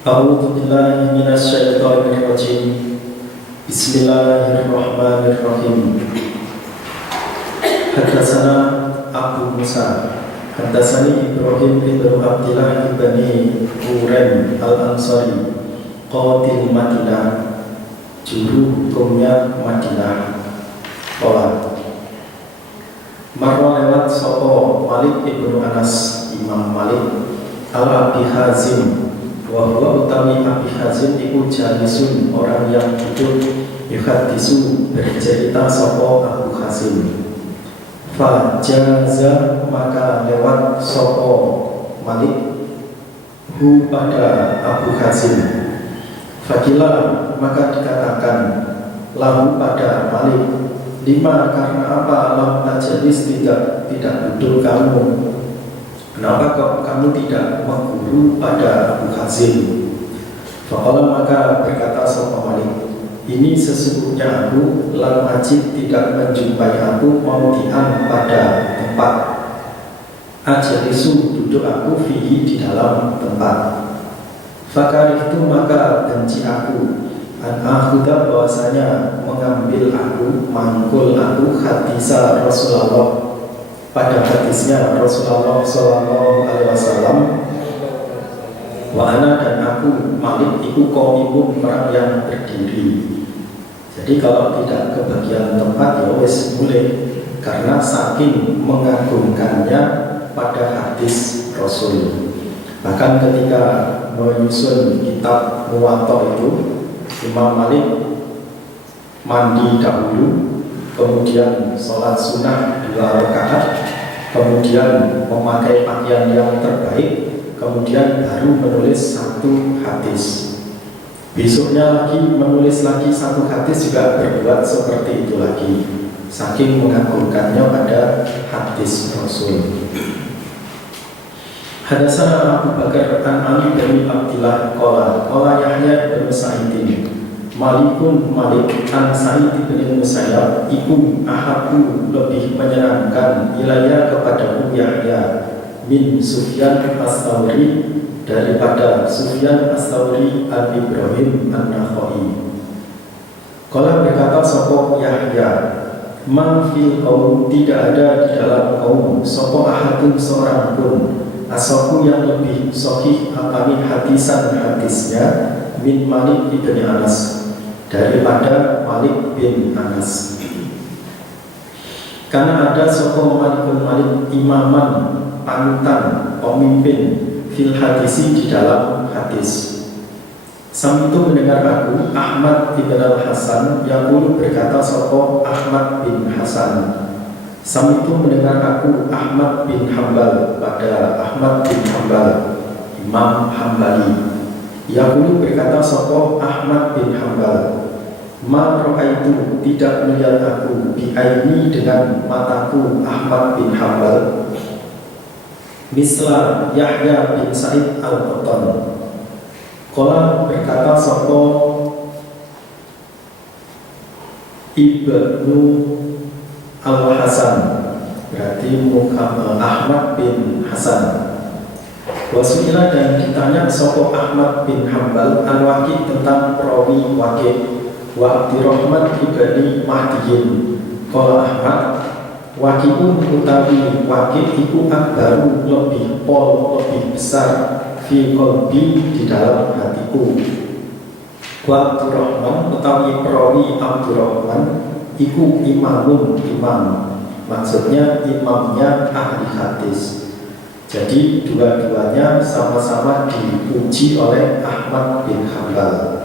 A'udzu billahi minasy syaithanir rajim. Bismillahirrahmanirrahim. Hadatsana Abu Musa, hadatsani Ibrahim bin Abdullah bin Qurain al-Ansari, qatil Madinah, juru hukumnya Madinah. Qala marwa lewat sapa Malik ibnu Anas, Imam Malik al-Abi Hazim, wa huwa utawi Abi Hazim iku jalisun, orang yang duduk, yuhadisu bercerita sapa Abu Hazim. Fa jaza maka lewat sapa Malik hu pada Abu Hazim. Fakila maka dikatakan lahu pada Malik, lima karena apa lam tajlis tidak duduk kamu, kenapa kok kamu tidak mengguru pada Abu Hazim? Faqala maka berkata sapa Malik, ini sesungguhnya aku lam ajid tidak menjumpai aku maudian pada tempat, ajlisu duduk aku fihi di dalam tempat. Fakarihtu maka benci aku an akhuda bahwasanya mengambil aku, mangkul aku hadisa Rasulullah pada hadisnya Rasulullah Sallallahu Alaihi Wasallam. Wa ana dan aku Malik iku qaimun, orang yang berdiri. Jadi kalau tidak kebagian tempat ya wis mulai, karena saking mengagungkannya pada hadis Rasul. Bahkan ketika menyusun kitab Muwatta itu, Imam Malik mandi dahulu, kemudian sholat sunnah 2 rakaat, kemudian memakai pakaian yang terbaik, kemudian baru menulis 1 hadis. Besoknya lagi menulis lagi 1 hadis, juga berbuat seperti itu lagi, saking mengagungkannya pada hadis Rasul. Hadatsana Abu Bakar an Ali bin Abdullah qala Yahya bin Sa'id Malikun Malik an Sa'id bin Musayyab iku ahabu lebih menyenangkan ilaya kepadaku Yahya min Sufyan as-Tsauri daripada Sufyan as-Tsauri an Ibrahim an-Nakhai. Qala berkata sapa Yahya, man fil qaum, tidak ada di dalam kaum sapa ahadun seorang pun asaku yang lebih sahih apani hadisan hadisnya min Malik bin Anas daripada Malik bin Anas. Karena ada sapa Malik imaman, panutan, pemimpin fil hadisi di dalam hadis. Samitu mendengar aku Ahmad bin Al-Hasan yaqulu berkata sapa Ahmad bin Hasan. Samitu mendengar aku Ahmad bin Hambal pada Ahmad bin Hambal, Imam Hambali. Yaqulu berkata sapa Ahmad bin Hambal, ma ra'aitu tidak melihat aku bi'aini dengan mataku Ahmad bin Hambal misla Yahya bin Sa'id al-Qattan. Qala berkata sapa Ibnu Al-Hasan, berarti Ahmad bin Hasan. Wasuila dan ditanya sapa Ahmad bin Hambal al-Waqi tentang perawi Waqi wa Abdurrahman ibni Mahdiyin. Qala Ahmad, Waqi'un utawi Waqi iku akbaru lebih lebih besar fi qalbi di dalam hatiku. Wa Abdurrahman utawi perawi Abdurrahman iku imam, maksudnya imamnya ahli hadis. Jadi dua-duanya sama-sama dipuji oleh Ahmad bin Hambal.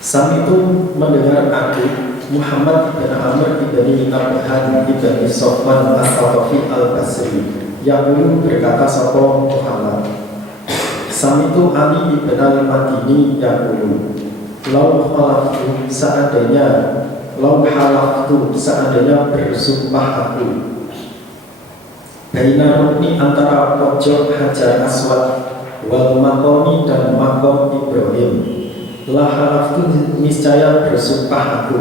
Saat itu mendengar aku Muhammad bin Amr ibn Abhan ibn Sofwan as-Saqafi al-Basri yang dulu berkata sapa Muhammad, saat itu Ali ibn al-Madini yang dulu lau halaftu seandainya bersumpah aku baina rukni antara pojok Hajar Aswad wal maqami dan maqam Ibrahim, la halaftu niscaya bersumpah aku,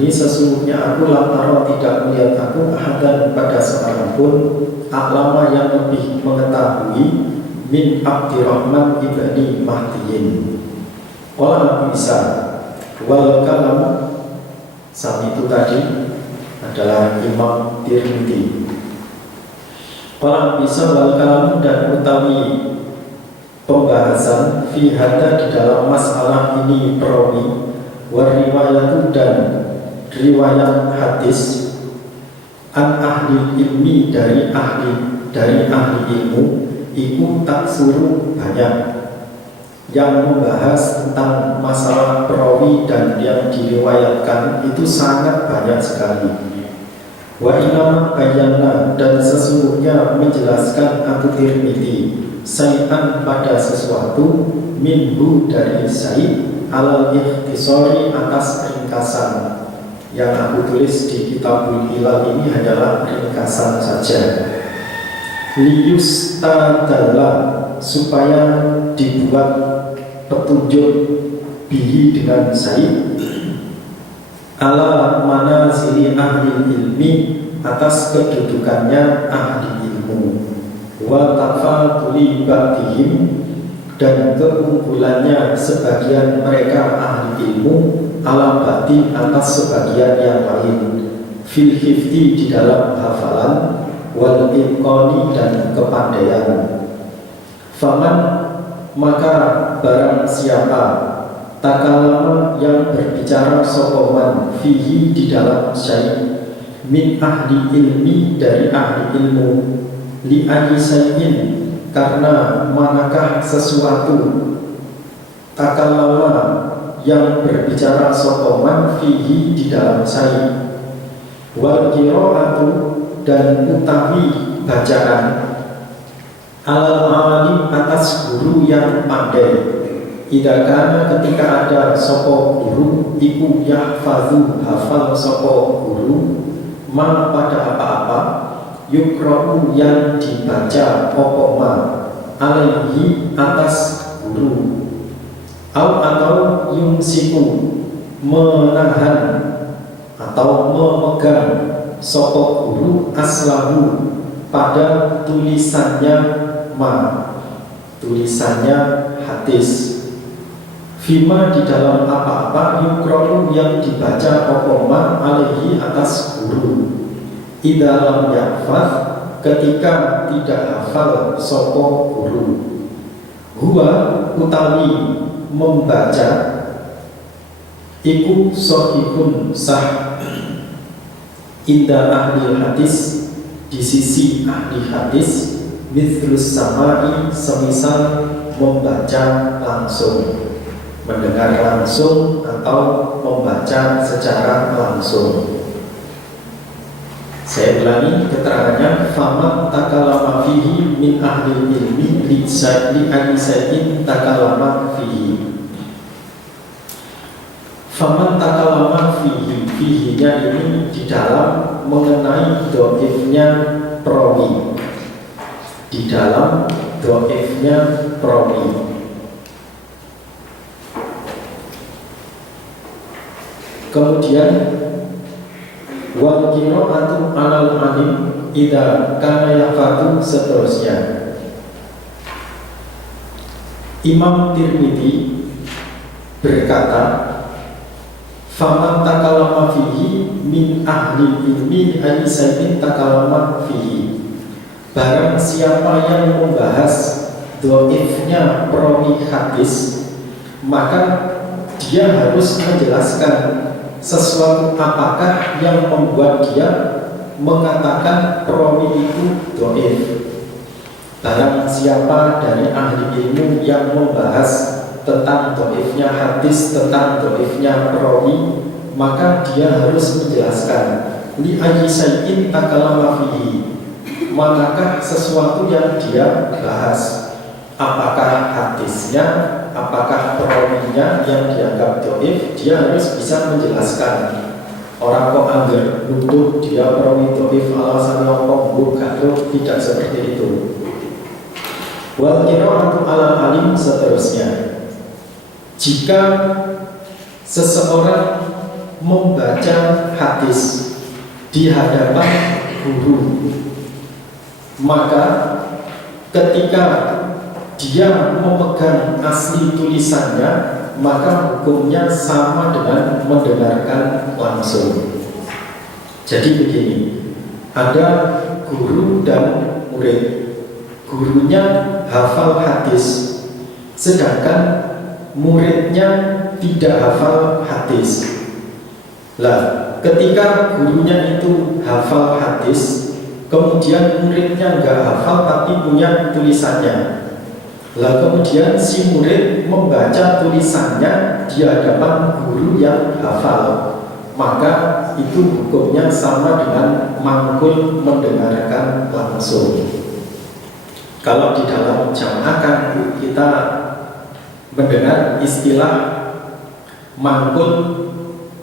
ini sesungguhnya aku lantaro tidak melihat aku ahadan pada seorang pun aklama yang lebih min Abdurrahman ibni Mahdiin. Qala Nabi Isa wal kalam, sami itu tadi adalah Imam Tirmidzi. Qala Nabi Isa wal kalam, dan utawi pembahasan fi hada di dalam masalah ini perawi, wa riwayatu dan riwayat hadis, an ahli ilmi dari ahli ilmu, iku tak suruh banyak yang membahas tentang masalah perawi dan yang diriwayatkan itu sangat banyak sekali. Wa inama bayyana, dan sesungguhnya menjelaskan aku Tirmidzi sayan pada sesuatu minhu dari Sa'id alal ikhtisari atas ringkasan. Yang aku tulis di Kitabul Hilal ini adalah ringkasan saja. Liyustadalla, supaya dibuat petunjuk bihi dengan Sa'id ala manazili ahli ilmi, atas kedudukannya ahli ilmu, wa tafaduli ba'dihim, dan keunggulannya sebagian mereka ahli ilmu ala ba'di, atas sebagian yang lain, fil hifdi, di dalam hafalan, wal iqani, dan kepandaian. Faman, maka barang siapa, takalama, yang berbicara sokoman, fihi, di dalam syai', min ahli ilmi, dari ahli ilmu, li ayisayin, karena manakah sesuatu, takalama, yang berbicara sokoman, fihi, di dalam syai', wal qira'atu, dan utawi bacaan, alal alim, atas guru yang pandai, idakana, ketika ada sopo guru, iku yahfazu, hafal sopo guru, ma, pada apa-apa, yukra'u, yang dibaca, opoma, alaihi, atas guru, atau yumsiku, menahan atau memegang sopo guru, aslahu, pada tulisannya ma, tulisannya hadis, fima, di dalam apa-apa, yukra'u, yang dibaca, opoma, alaihi, atas guru, idalam ya'faz, ketika tidak hafal sopo guru, huwa, utawi membaca, iku sohibun, sah, inda ahli hadis, di sisi ahli hadis, mithlus samai, semisal membaca langsung, mendengar langsung, atau membaca secara langsung. Saya ulangi keterangannya. Faman takalama fihi min ahli ilmi li ayisayin takalama fihi. Faman takalama fihi, fihinya ini di dalam mengenai doifnya perawi, di dalam doifnya perawi. Kemudian wal qira'atu alal alim idza kana yafatu, seterusnya. Imam Tirmidzi berkata, faman takalama fihi min ahli ilmi ayisayin takalama fihi, barang siapa yang membahas doifnya perawi hadis, maka dia harus menjelaskan sesuatu apakah yang membuat dia mengatakan perawi itu doif. Barang siapa dari ahli ilmu yang membahas tentang doifnya hadis, tentang doifnya perawi, maka dia harus menjelaskan li ayisayin takalama fihi, manakah sesuatu yang dia bahas, apakah hadisnya, apakah perawinya yang dianggap doif. Dia harus bisa menjelaskan. Orang kok anggar nuduh dia perawi doif alasan ngomong bukan, tidak seperti itu. Wal qira'atu alal alim, seterusnya. Jika seseorang membaca hadis di hadapan guru, maka ketika dia memegang asli tulisannya, maka hukumnya sama dengan mendengarkan langsung. Jadi begini, ada guru dan murid. Gurunya hafal hadis, sedangkan muridnya tidak hafal hadis. Lah, ketika gurunya itu hafal hadis, kemudian muridnya nggak hafal tapi punya tulisannya. Lah kemudian si murid membaca tulisannya di hadapan guru yang hafal, maka itu hukumnya sama dengan mangkul mendengarkan langsung. Kalau di dalam jamaah kan kita mendengar istilah mangkul,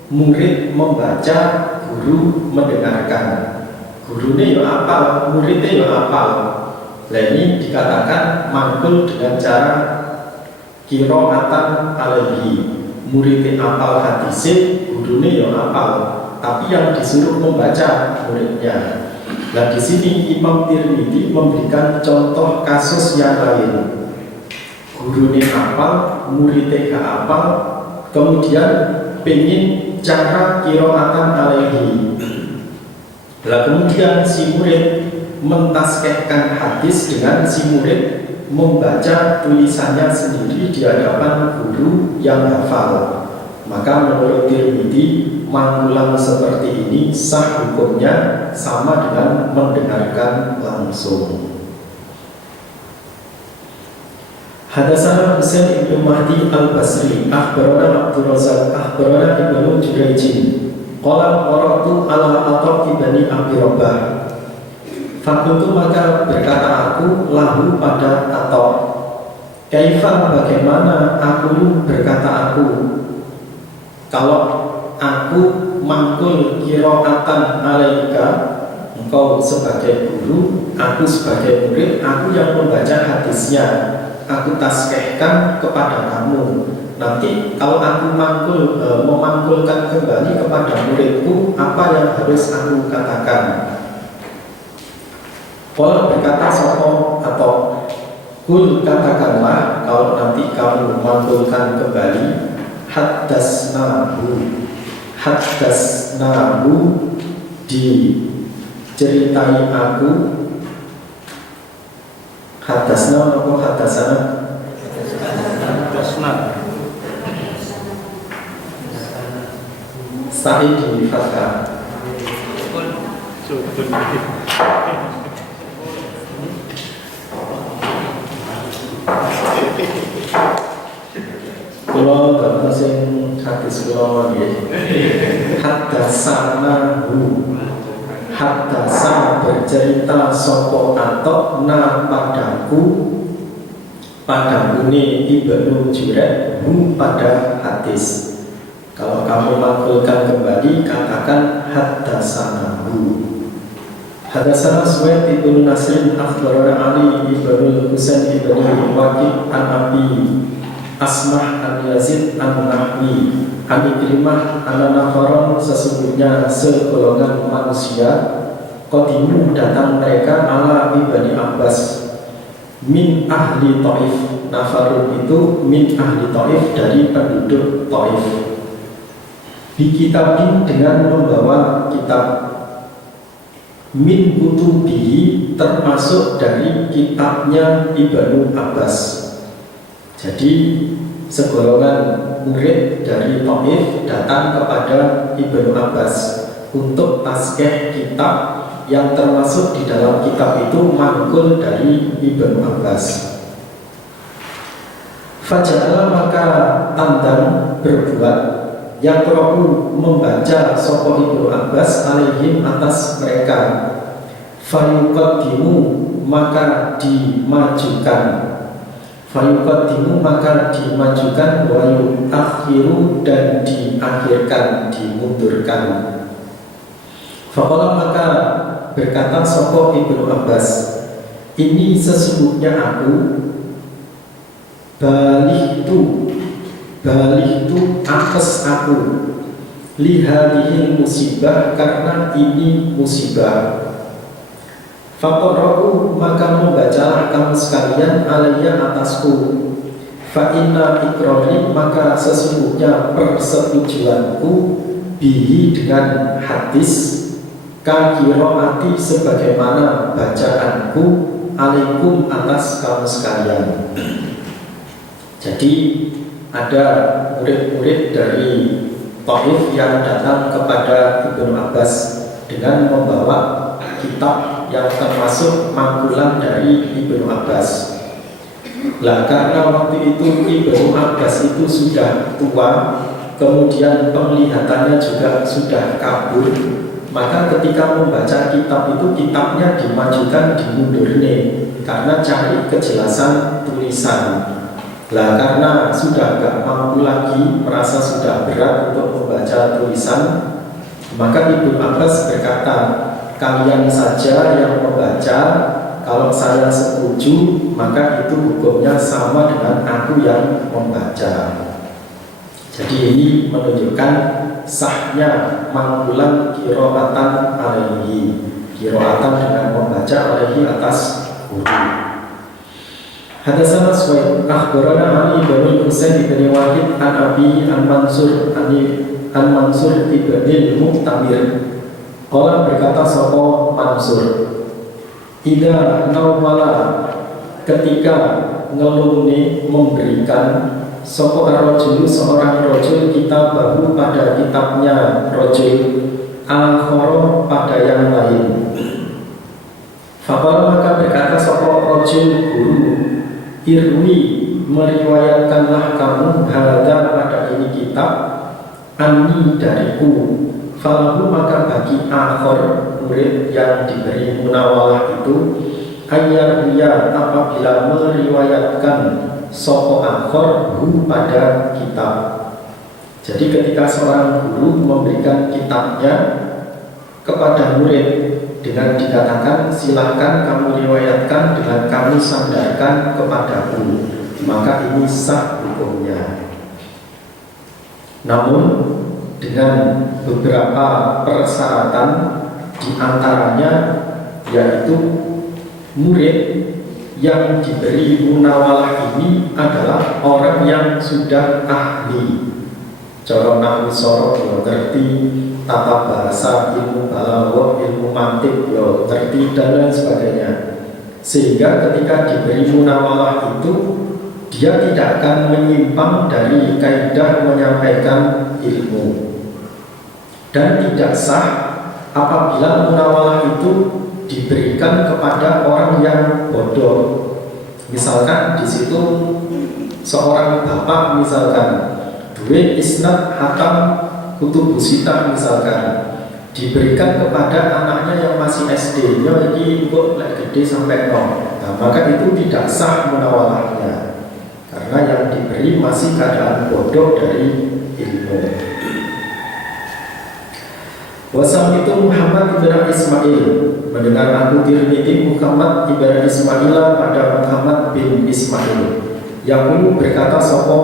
murid membaca, guru mendengarkan. Gurunya ya apal, muridnya ya apal. Nah ini dikatakan mangkul dengan cara qiraatan alaihi. Muridnya apal hadisnya, gurunya ya apal, tapi yang disuruh membaca muridnya. Nah di sini Imam Tirmidzi memberikan contoh kasus yang lain. Gurunya apal, muridnya gak apal, kemudian pengen cara qiraatan alaihi. Nah kemudian si murid mentaskehkan hadis dengan si murid membaca tulisannya sendiri di hadapan guru yang hafal. Maka menurut Tirmidzi, mangkulan seperti ini sah hukumnya sama dengan mendengarkan langsung. Hadatsana Husain ibn Mahdi al-Basri, akhbarana Abdul Razak, akhbarana Ibnu Jurayj. Qala qara'tu ala Atha ibn Abi Rabah. Fakultu maka berkata aku lahu pada Atha. Kaifa bagaimana aku berkata aku? Kalau aku mangkul qiraatan alaika, engkau sebagai guru, aku sebagai murid, aku yang membaca hadisnya, aku taskehkan kepada kamu. Nanti kalau aku memangkulkan kembali kepada muridku, apa yang harus aku katakan? Kalau berkata sopo atau kul katakanlah, kalau nanti kamu memangkulkan kembali, haddasnahu diceritai aku. Haddasna atau haddasana? Haddasna Sa'id di fathah. Kalau dalam sing hadis kula nggih. Haddasa bercerita sapa atok na padaku ni Ibnu Jurayj pada hadis. Kalau kamu mangkulkan kembali, katakan haddasanahu. Hadatsana Suwaid ibn Nasrin akhbarana Ali ibn Husain ibn Waqi' an Abi Asmah an Yazid an Nahwi an Ikrimah an Nafaron, sesungguhnya segolongan manusia qadimu datang mereka ala Ibni Abbas min ahli Taif. Nafarun itu min ahli Taif, dari penduduk Taif. Bi kitabin, dengan membawa kitab, min kutubihi, termasuk dari kitabnya Ibnu Abbas. Jadi segolongan murid dari Taif datang kepada Ibnu Abbas untuk taskeh kitab yang termasuk di dalam kitab itu mangkul dari Ibnu Abbas. Faja'ala, maka Tandan berbuat, yaqra'u, membaca sapa Ibnu Abbas alaihim, atas mereka. Fayuqaddimu, maka dimajukan. Fayuqaddimu, maka dimajukan. Wa yu'akhiru, dan diakhirkan, dimundurkan. Faqala, maka berkata sapa Ibnu Abbas, ini sesungguhnya aku balihtu atas aku lihadihil musibah, karena ini musibah. Faqra'u, maka membacalah kamu sekalian alayya atasku. Fa inna ikrami, maka sesungguhnya persetujuanku bihi dengan hadis kakiroati sebagaimana bacaanku alaikum atas kamu sekalian. Jadi ada murid-murid dari Taif yang datang kepada Ibnu Abbas dengan membawa kitab yang termasuk mangkulan dari Ibnu Abbas. Lah karena waktu itu Ibnu Abbas itu sudah tua, kemudian penglihatannya juga sudah kabur, maka ketika membaca kitab itu kitabnya dimajukan, dimundurne karena cari kejelasan tulisan. Lah karena sudah gak mampu lagi, merasa sudah berat untuk membaca tulisan, maka Ibnu Abbas berkata, kalian saja yang membaca, kalau saya setuju maka itu hukumnya sama dengan aku yang membaca. Jadi ini menunjukkan sahnya mangkulan kiroatan alaihi, kiroatan dengan membaca alaihi atas guru. Hadatsana Suwaid akhbarana Ali bin Husain bin Wahid an Abi an Mansur an Mansur ibn Mu'tamir. Qala berkata sapa Mansur, ida nawala, ketika ngeluni memberikan sapa rajul seorang rajul kita bahu pada kitabnya rajul akhara pada yang lain. Faqala, maka berkata sapa rajul guru, irwi, meriwayatkanlah kamu hadza pada ini kitab anni dariku. Falahu, maka bagi akhor murid yang diberi munawalah itu ayyarwiya, apabila meriwayatkan soko akhor hu pada kitab. Jadi ketika seorang guru memberikan kitabnya kepada murid dengan dikatakan silahkan kamu riwayatkan dengan kamu sandarkan kepadaku, maka ini sah hukumnya. Namun dengan beberapa persyaratan, diantaranya yaitu murid yang diberi munawalah ini adalah orang yang sudah ahli cara nahwu sorof, yo ngerti tata bahasa, ilmu balaghah, ilmu mantik, yo ngerti, dan lain sebagainya. Sehingga ketika diberi munawalah itu, dia tidak akan menyimpang dari kaidah menyampaikan ilmu. Dan tidak sah apabila munawalah itu diberikan kepada orang yang bodoh. Misalkan di situ seorang bapak misalkan duwe isnad hatam kutubus sittah misalkan, diberikan kepada anaknya yang masih SD, nya ini kok gede sampai nol. Nah, maka itu tidak sah munawalahnya karena yang diberi masih keadaan bodoh dari ilmu. Wasam itu Muhammad ibn Ismail, mendengar aku Tirmidzi Muhammad ibn Ismail pada Muhammad bin Ismail. Yaqulu, berkata sapa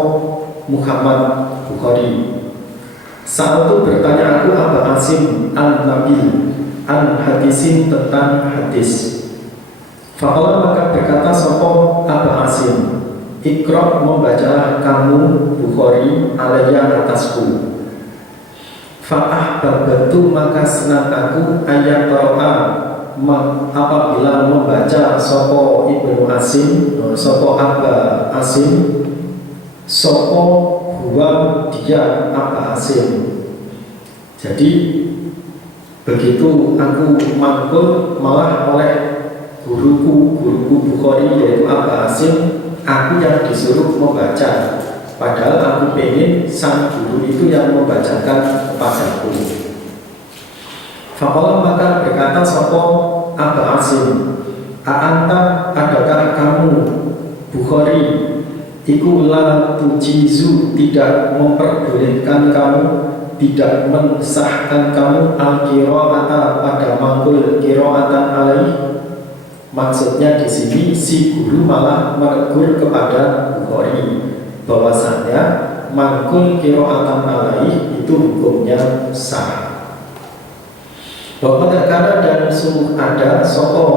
Muhammad Bukhari, saat itu bertanya aku Aba Asim an-Nabi an hadisin, tentang hadis. Faqala, maka berkata sapa Aba Asim, Iqra, membacalah kamu Bukhari alayya atasku. Fa'ah babatu, maka senang aku ayat qara'a, apabila membaca sopo Ibnu Asim, sopo Aba Asim, sopo huwa dia Aba Asim. Jadi begitu aku mangkul, malah oleh guruku Bukhari yaitu Aba Asim, aku yang disuruh membaca. Padahal aku pengen sang guru itu yang membacakan kepadaku. Faqala, maka berkata sopo Aba Asim, a'anta, adakah kamu Bukhari iku la tujizu, tidak memperbolehkan kamu, tidak mensahkan kamu al-qira'ata pada mangkul qira'atan alaih. Maksudnya di sini si guru malah menegur kepada Bukhari bahwasanya mangkul qira'atan alaih itu hukumnya sah. Bahwa karena dan sungguh ada soko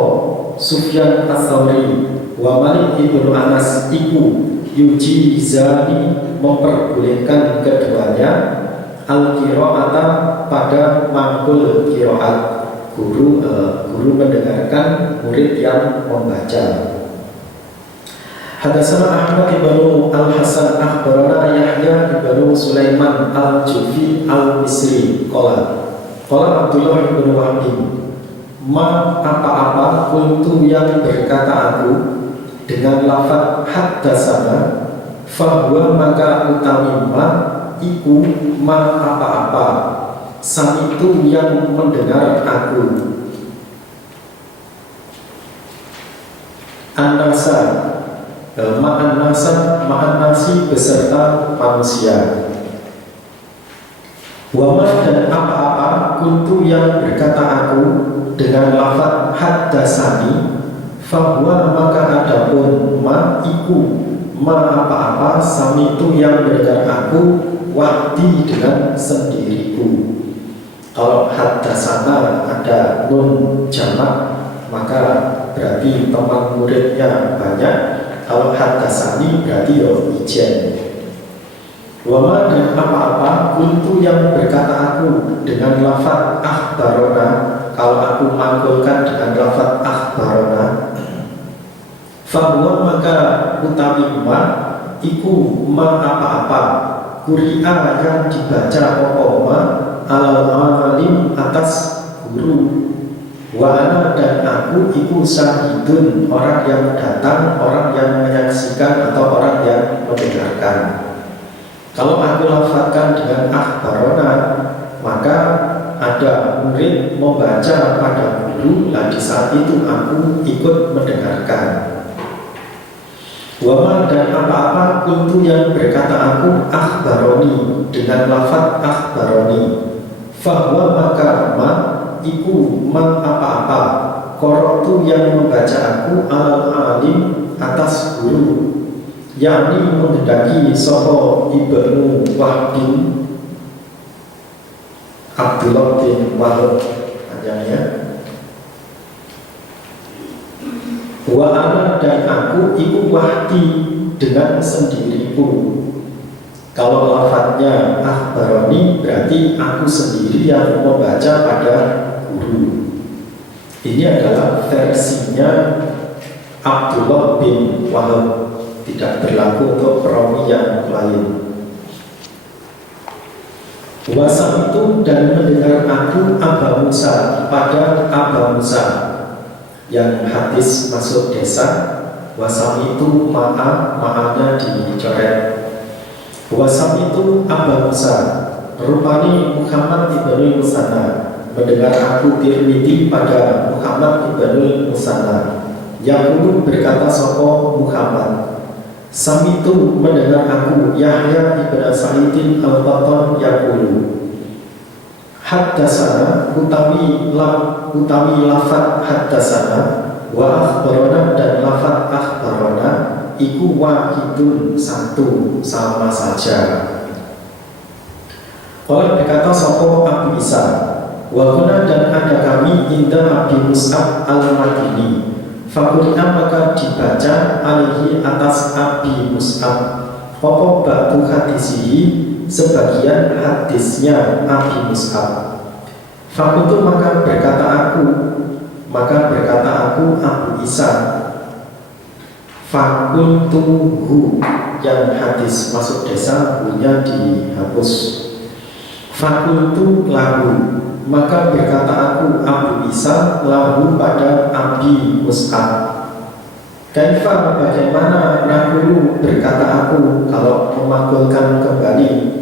Sufyan Ats-Tsauri Wa Malik ibnu Anas iku yuji izani memperbolehkan keduanya al-qira'ata pada mangkul qira'at, guru mendengarkan murid yang membaca. Hadatsana Ahmad ibnu Al-Hasan akhbarana Yahya ibnu Sulaiman al-Jufi al-Misri qala Abdullah ibnu Wahb ma apa-apa kuntu yang berkata aku dengan lafaz haddatsana fahuwa maka utawi ma iku ma apa-apa samitu yang mendengar aku an-nasa ma'an nasi beserta manusia. Wama dan apa-apa kuntu yang berkata aku dengan lafaz haddasani fahuwa maka adapun ma iku ma apa-apa samitu yang mendengar aku wahdi dengan sendiriku. Kalau haddasana ada nun jamak maka berarti teman muridnya banyak. Kalau haddasani berarti ijen. Wama dan apa-apa kuntu yang berkata aku dengan lafaz akhbarona. Kalau aku mangkulkan dengan lafaz akhbarona fahuwa maka utawi ma iku ma apa-apa kuri'a yang dibaca ma alal alim atas guru. Wa ana dan aku iku syahidun orang yang datang, orang yang menyaksikan atau orang yang mendengarkan. Kalau aku lafazkan dengan akhbarona maka ada murid membaca pada guru, dan di saat itu aku ikut mendengarkan. Wama dan apa-apa kuntu yang berkata aku akhbaroni dengan lafaz akhbaroni fahuwa maka ma iku ma apa-apa qorotu yang membaca aku alal alim atas guru, yakni menghendaki soho ibnu Wahbin Abdullah bin Wahab panjangnya. Wa ana dan aku iku wahdi dengan sendiriku. Kalau lafadznya akhbaroni berarti aku sendiri yang membaca pada guru. Ini adalah versinya Abdullah bin Wahab, tidak berlaku untuk perawi yang lain. Wasam itu dan mendengar aku Aba Musa pada Aba Musa yang hadis masuk desa. Wasam itu ma'anya dicoret. Wasam itu Aba Musa rupani Muhammad ibnu Musanna mendengar aku Tirmidzi pada Muhammad ibnu Musanna yang dulu berkata sopo Muhammad samitu mendengar aku Yahya ibn Sa'idin al-Qattan yaqulu haddasana utawi lafaz haddasana wa akhbarana dan lafaz akhbarana iku wahidun satu sama saja. Oleh berkata sopo Abu Isa wakuna dan ada kami indah Abi Mus'ab al-Madini fakulnya maka dibaca alaihi atas Abi Mus'ab Pokok batu hadisihi sebagian hadisnya Abi Mus'ab. Fakultu maka berkata aku Abu Isa. Fakultuhu yang hadis masuk desa punya dihapus. Fakultu lahu maka berkata aku Abu Isa lahu pada Abi Mus'ab. Kaifa bagaimana nakulu berkata aku kalau memakulkan kembali.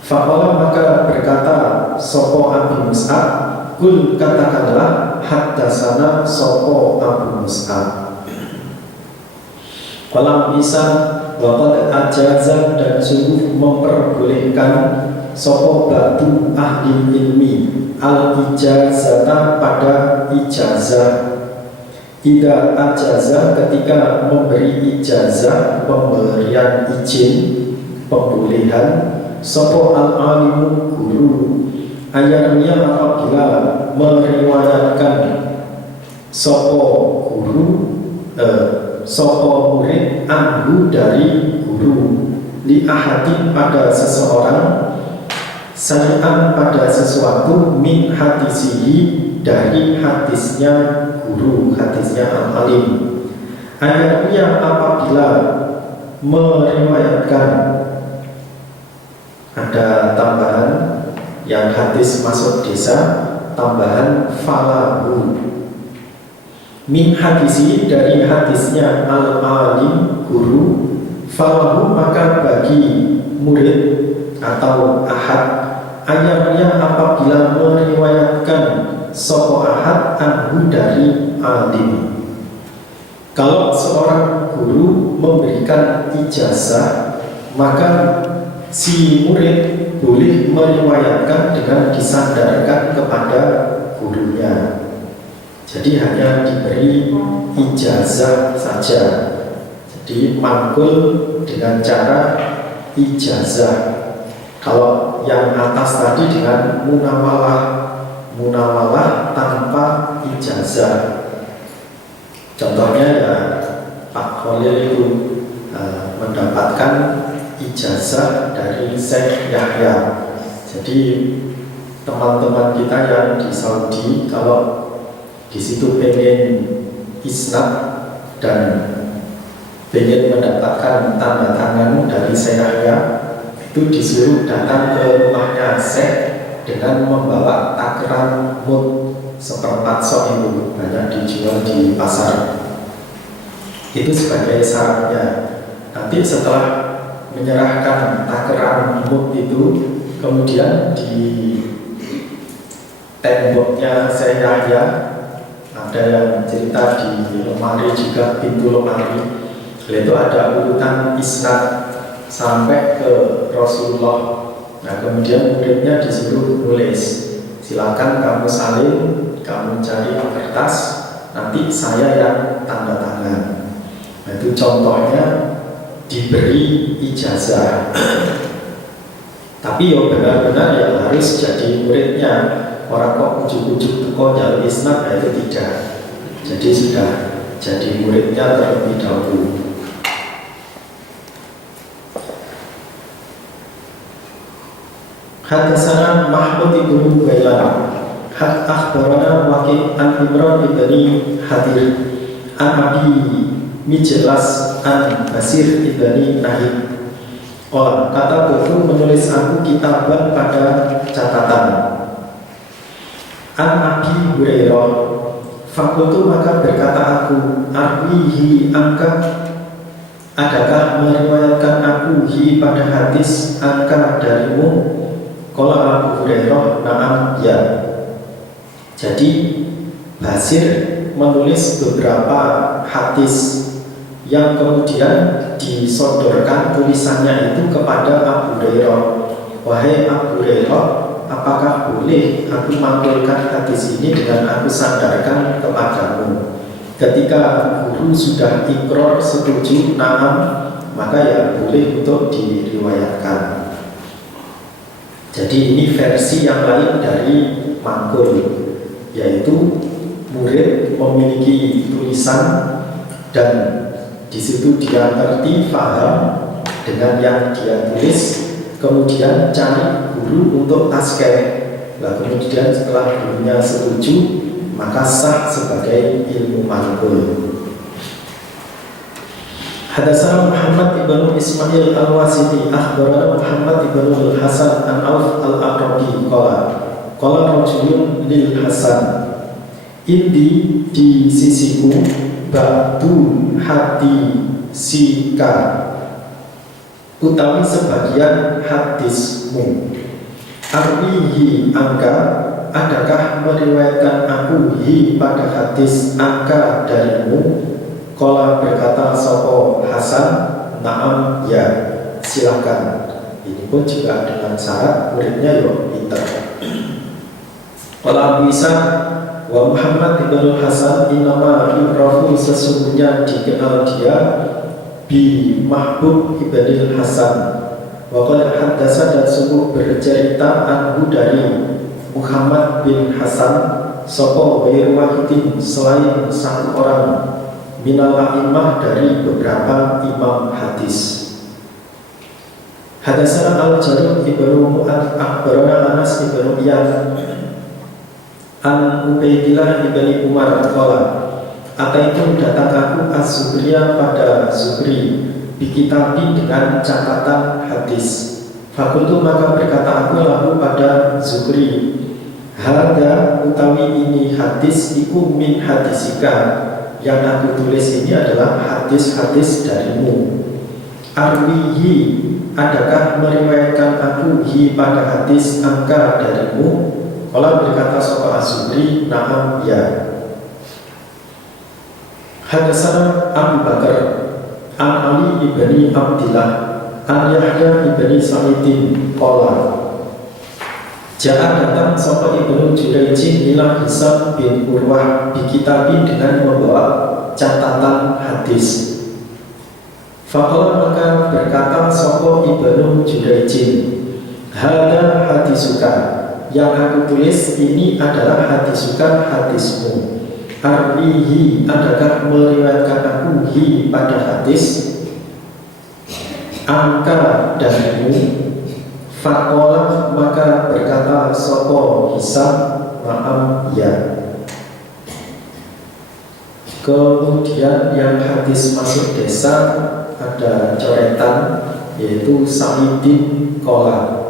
Faqala maka berkata sopo Abu Mus'ab kul katakanlah haddasana sopo Abu Mus'ab. Qalam Isa waqad ajaza dan sungguh memperbolehkan sopo batu ahli ilmi al-ijazata pada ijazah. Ida ajaza ketika memberi ijazah, pemberian izin, pembolehan sopo al-alimu guru ayatnya apabila meriwayatkan sopo guru sopo murid anhu dari guru, li ahadin pada seseorang, sayan pada sesuatu, min hadisihi dari hadisnya guru, hadisnya al-alim. Ayatnya apabila meriwayatkan, ada tambahan yang hadis masuk desa, tambahan falahu, min hadisi dari hadisnya al-alim guru, falahu maka bagi murid atau ahad, ayatnya apabila meriwayatkan sopo ahad anhu dari alim. Kalau seorang guru memberikan ijazah, maka si murid boleh meriwayatkan dengan disandarkan kepada gurunya. Jadi hanya diberi ijazah saja. Jadi mangkul dengan cara ijazah. Kalau yang atas tadi dengan munawalah tanpa ijazah. Contohnya ya Pak Khalil itu mendapatkan ijazah dari Syekh Yahya. Jadi teman-teman kita yang di Saudi, kalau di situ pengen isnad dan pengen mendapatkan tanda tangan dari Syekh Yahya, itu disuruh datang ke rumahnya Syekh dengan membawa takaran mut seperempat sok, itu banyak dijual di pasar. Itu sebagai syaratnya. Nanti setelah menyerahkan takaran mut itu, kemudian di temboknya Syekh Yahya ada yang cerita di lemari juga, pintu lemari itu ada urutan isnad sampai ke Rasulullah. Nah kemudian muridnya disuruh nulis, silakan kamu salin, kamu cari kertas, nanti saya yang tanda tangan. Nah itu contohnya diberi ijazah. Tapi ya benar-benar ya harus jadi muridnya. Orang kok ujuk-ujuk teko jalur isnad, nah itu tidak. Jadi sudah jadi muridnya terlebih dahulu. Hadatsana Mahmud ibnu Ghailan, akhbarana Waqi' an Imran ibni Hadir, an Abi Mijlas an Basir ibni Nahid. Oh, kata itu menulis aku kitaban pada catatan. An Abi Hurairah, fakultu maka berkata aku, arwihi angka, adakah meriwayatkan aku hi pada hadis angka darimu? Qala Abu Hurairah, na'am ya. Jadi Basir menulis beberapa hadis yang kemudian disodorkan tulisannya itu kepada Abu Hurairah. Wahai Abu Hurairah, apakah boleh aku manggilkan hadis ini dengan aku sandarkan kepadamu? Ketika guru sudah ikrar setuju na'am, maka ya boleh untuk diriwayatkan. Jadi ini versi yang lain dari mangkul, yaitu murid memiliki tulisan dan di situ dia ngerti, paham dengan yang dia tulis, kemudian cari guru untuk tasqih. Nah, kemudian setelah gurunya setuju, maka sah sebagai ilmu mangkul. Hadatsana Muhammad ibnu Ismail al-Wasiti, akhbarana Muhammad ibnu al-Hasan an Auf al-Aqrabi qala rajulun lil Hasan, indi di sisiku ba'du hati sika, utawi sebagian hadismu. Arwihi angka, adakah meriwayatkan aku hi pada hadis angka darimu? Qala berkata sopo Hasan, na'am ya, silakan. Ini pun juga dengan syarat muridnya yo pintar. Qala Abu Isa wa Muhammad ibnu Hasan innama yu'rafu, sesungguhnya dikenal dia bi Mahbub ibnil Hasan. Wa qala haddasa, dan sungguh bercerita anhu dari Muhammad bin Hasan sopo ghairu wahidin, selain satu orang, minal a'immah dari beberapa imam hadis. Hadatsana Al-Jarud ibnu Mu'ad akhbarana Anas ibnu Iyad an Ubaidillah ibni Umar qala ataitu datang aku Az-Zuhriya pada Zuhri bikitabi dengan catatan hadis. Fakultu maka berkata aku lahu pada Zuhri, hada utawi ini hadis iku min hadisika, yang aku tulis ini adalah hadis-hadis darimu. Arwihi, adakah meriwayatkan aku hi pada hadis angka darimu? Kalau berkata sapa Az-Zuhri, na'am ya. Hadatsana Abu Bakar an Ali ibni Abdillah an Yahya ibni Sa'idin qala Ja'a datang sapa Ibnu Jurayj ila Hisam bin Urwah bikitabi dengan membawa catatan hadis. Faqala maka berkata sapa Ibnu Jurayj, hada hadisuka, yang aku tulis ini adalah hadisuka hadismu. Arwihi, adakah meriwayatkan aku hi pada hadis angka darimu? Faqala maka berkata sapa Hisam, na'am ya. Kemudian yang hadis masuk desa ada coretan, yaitu Sa'idin qala.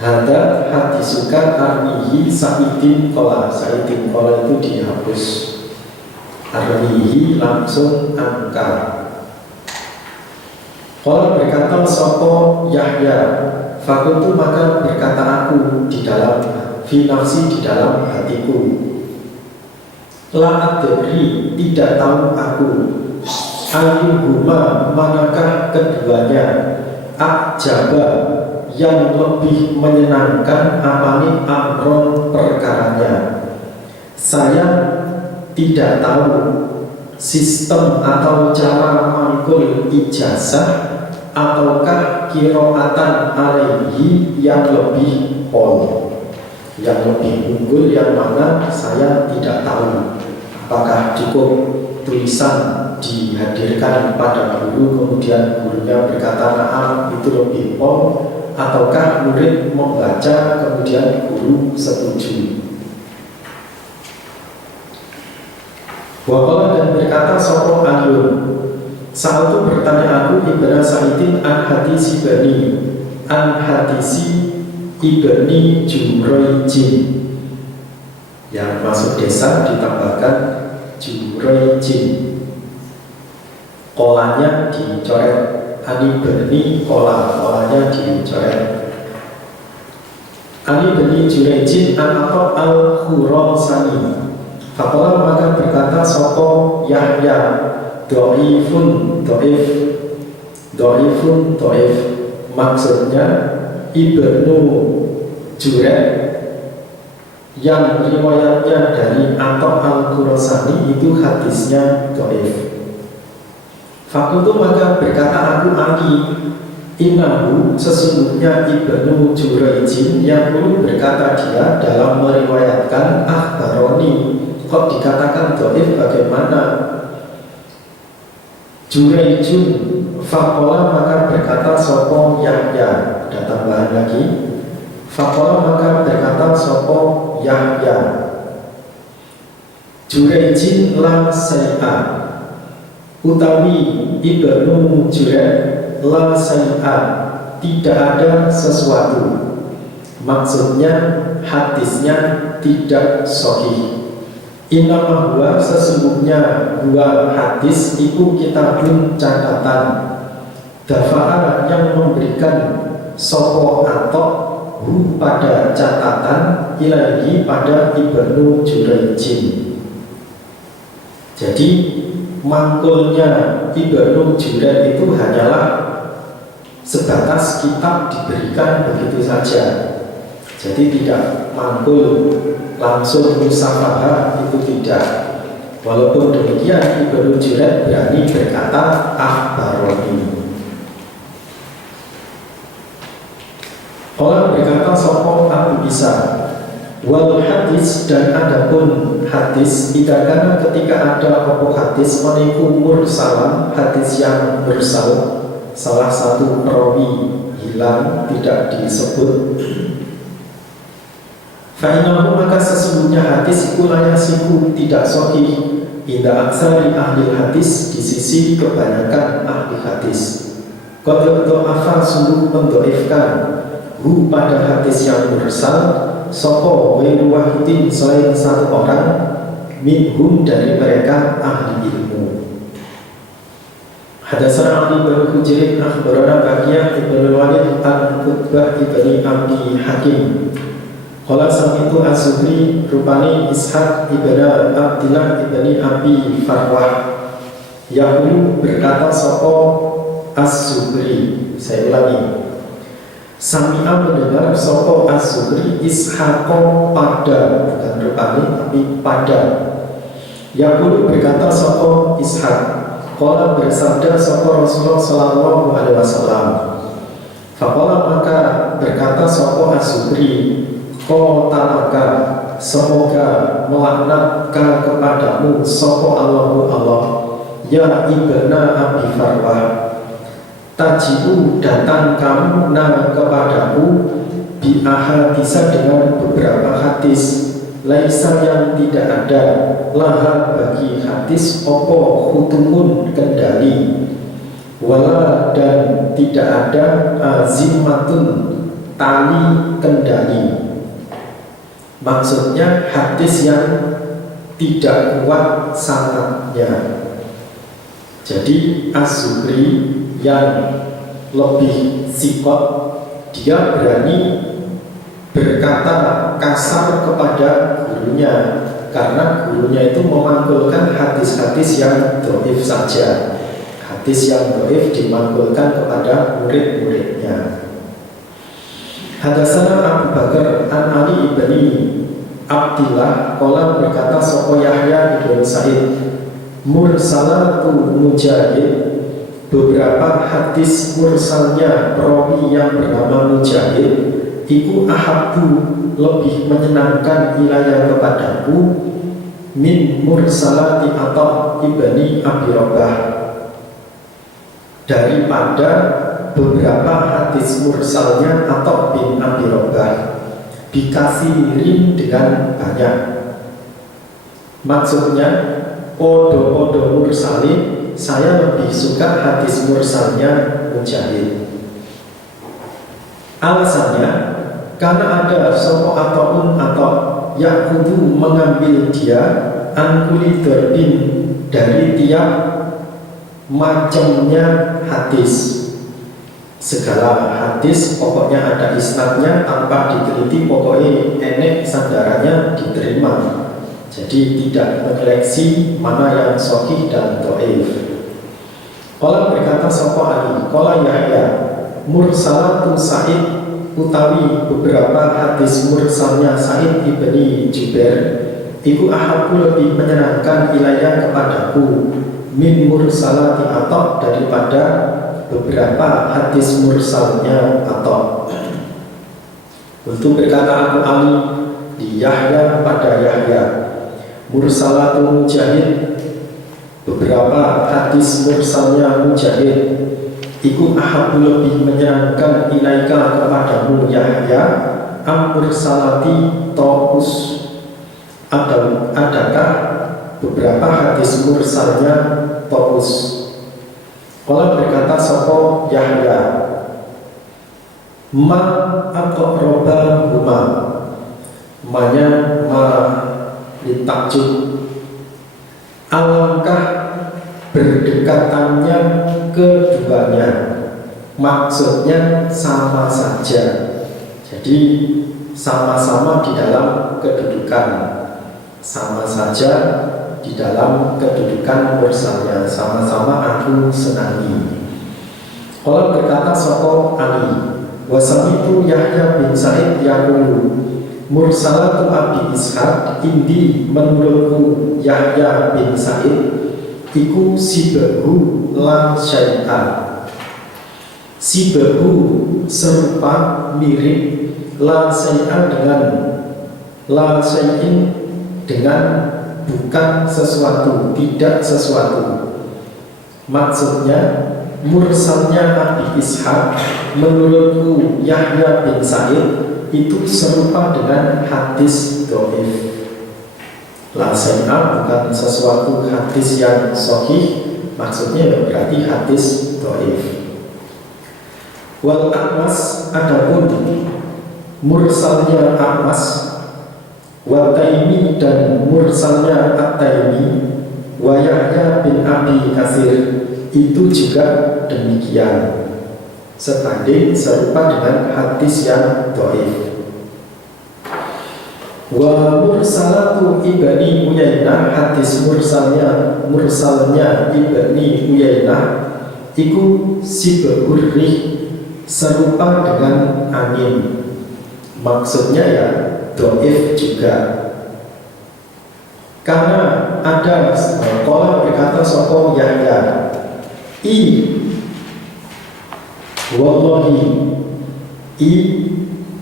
Hada hadisuka arwihi Sa'idin qala. Sa'idin qala itu dihapus, arwihi langsung angka. Qala berkata sapa Yahya, fakultu maka berkata aku di dalam fi nafsi, di dalam hatiku, la adri, tidak tahu aku, ayyuhuma, manakah keduanya, ajaba, yang lebih menyenangkan, amani amron perkaranya. Saya tidak tahu sistem atau cara mangkul ijazah ataukah kiroatan alaihi yang lebih pol, yang lebih unggul, yang mana saya tidak tahu. Apakah cukup tulisan dihadirkan pada guru, kemudian gurunya berkata na'am itu lebih pol, ataukah murid membaca kemudian guru setuju. Waqala, dan berkata sapa Alun, saat itu bertanya aku Ibnu Sa'idin an hadisi ibni Jurayjin, yang masuk desa ditambahkan Jurayjin, kolanya dicoret, ani ibni kolanya dicoret. Ani ibni Jurayjin an al-Khurasani. Faqala maka berkata sapa Yahya, dhaifun dhaif, maksudnya Ibnu Jurayj yang riwayatnya dari Atta al-Khurasani itu hadisnya dhaif. Fakultu maka berkata aku ani, innahu, sesungguhnya Ibnu Jurayjin yang dulu berkata dia dalam meriwayatkan akhbaroni. Kok dikatakan dhaif, bagaimana? Jurayjun, faqala maka berkata sapa Yahya, ada tambahan lagi. Faqala maka berkata sapa Yahya, Jurayjin la say'a, utawi Ibnu Jurayj la say'a, tidak ada sesuatu. Maksudnya hadisnya tidak sahih. Innama huwa, sesungguhnya huwa hadis iku kitabun catatan, dafa'a yang memberikan sopo atok hu pada catatan ilahi pada Ibnu Jurayjin. Jadi mangkulnya Ibnu Jurayj itu hanyalah sebatas kitab diberikan begitu saja. Jadi tidak mangkul langsung musafahah, itu tidak. Walaupun demikian Ibnu Jurayj berani berkata akhbaroni. Orang berkata sapa Abu Isa, wal hadis hadis dan adapun hadis idakana ketika ada apa hadis meniku mursalan, hadis yang mursal, salah satu perawi hilang tidak disebut, fa'inahu maka sesungguhnya hadis iku layasiku tidak sahih inda aksari ahli hadis di sisi kebanyakan ahli hadis. Qad do'afa sungguh mendoifkan hu pada hadis yang mursal sopo wairu wahidin selain satu orang minhum dari mereka ahli ilmu. Hadatsana Ali bin Hujr akhbarana Baqiyah ibn Walid an Qutbah ibn Abi Hakim qala sami'tu Az-Zuhri rupani Ishaq ibn Abdillah ibn Abi Farwah yaqulu berkata sopo Az-Zuhri, saya ulangi, Sami'a mendengar sopo Az-Zuhri Ishaqo pada, bukan rupani tapi pada, yaqulu berkata sopo Ishaq, qala bersabda sopo Rasulullah sallallahu alaihi wasallam, faqala maka berkata sopo Az-Zuhri, qatalaka semoga melaknatkan kepadamu sopo Allahu Allah ya ibna Abi Farwah, tajibu datang kamu kepadaku bi ahadisa dengan beberapa hadis laisa yang tidak ada laha bagi hadis opo hutumun kendali wala dan tidak ada azimatun tali kendali. Maksudnya hadis yang tidak kuat sanadnya. Jadi Az-Zuhri yang lebih sikot, dia berani berkata kasar kepada gurunya karena gurunya itu memanggulkan hadis-hadis yang dhaif saja. Hadis yang dhaif dimanggulkan kepada murid-muridnya. Hadatsana Abu Bakar an Ali ibni Abdillah qala berkata sapa Yahya bin Sa'id mursalatu Mujahid, beberapa hadis mursalnya perawi yang bernama Mujahid iku ahabbu lebih menyenangkan ilayah kepadaku min mursalati Atha ibni Abi Rabah daripada beberapa hadis mursalnya Atha bin Abi Rabah bikasirin dengan banyak. Maksudnya odo mursalin, saya lebih suka hadis mursalnya Mujahid. Alasannya karena ada sopo ataun atau yakubu mengambil dia angkuli darbin dari tiap macamnya hadis. Segala hadis pokoknya ada isnadnya tanpa diteliti, pokoknya enek sandarannya diterima. Jadi tidak menyeleksi mana yang sahih dan dhaif. Qala berkata sapa Ali, qala Yahya mursalatu Sa'id utawi beberapa hadis mursalnya Sa'id ibni Jubair iku ahabbu lebih menyenangkan ilayah kepadaku min mursalati Atha daripada beberapa hadis mursalnya Atha. Untuk berkata aku Ali di Yahya pada Yahya mursalatu Mujahid, beberapa hadis mursalnya Mujahid iku ahabbu lebih menyenangkan ilaika kepadamu Yahya am mursalati Taus, adakah beberapa hadis mursalnya Taus. Qala berkata sapa Yahya ma aqraba huma, manya ma ditakjub, alangkah berdekatannya keduanya, maksudnya sama saja. Jadi sama-sama di dalam kedudukan, sama saja di dalam kedudukan mursalnya, sama-sama aku senangi. Qala berkata sapa Ali wasamitu Yahya bin Sa'id yaqulu mursalatu Abi Ishaq indi menurutku Yahya bin Sa'id iku sibahu lan syai'an. Sibahu serupa mirip lan syai'an dengan La syai'in dengan bukan sesuatu, tidak sesuatu. Maksudnya mursalnya Nabi Ishaq menurutku Yahya bin Sa'id itu serupa dengan hadis dhaif. La syai'a bukan sesuatu hadis yang sahih, maksudnya berarti hadis dhaif. Wal A'mas adapun mursalnya A'mas, wa Taimi dan mursalnya At-Taimi, wa Yahya bin Abi Katsir itu juga demikian, sebanding serupa dengan hadis yang dhaif. Wa mursalatu Ibni Uyainah, hadis mursalnya Ibni Uyainah iku siburrih, serupa dengan angin. Maksudnya ya dhaif juga, karena ada qala berkata sapa Yahya, wallahi,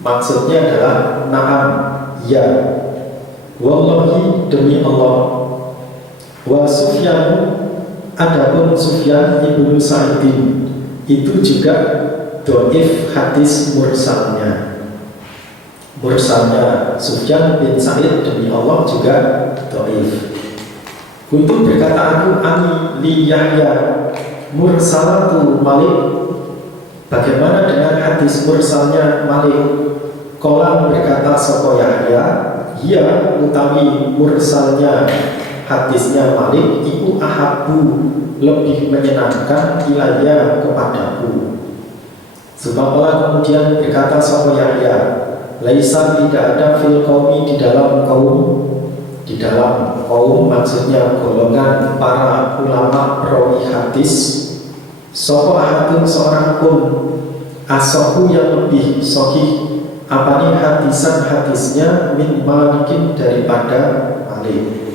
maksudnya adalah na'am, ya, wallahi demi Allah. Wa Sufyan, adapun Sufyan ibnu Sa'idin itu juga dhaif hadis mursalnya. Mursalnya Sufyan bin Sa'id demi Allah juga dhaif. Untuk berkata aku ani li Yahya mursalatu Malik, bagaimana dengan hadis mursalnya Malik? Qala berkata sapa Yahya, ya utawi mursalnya hadisnya Malik iku ahabbu, lebih menyenangkan ilayya kepadaku. Sebab kemudian berkata sapa Yahya, laisa tidak ada fil qaumi di dalam kaum, di dalam kaum maksudnya golongan para ulama perawi hadis, sapa ahadun seorang pun asahu yang lebih sahih apa nih hadisnya min Malikin daripada Malik,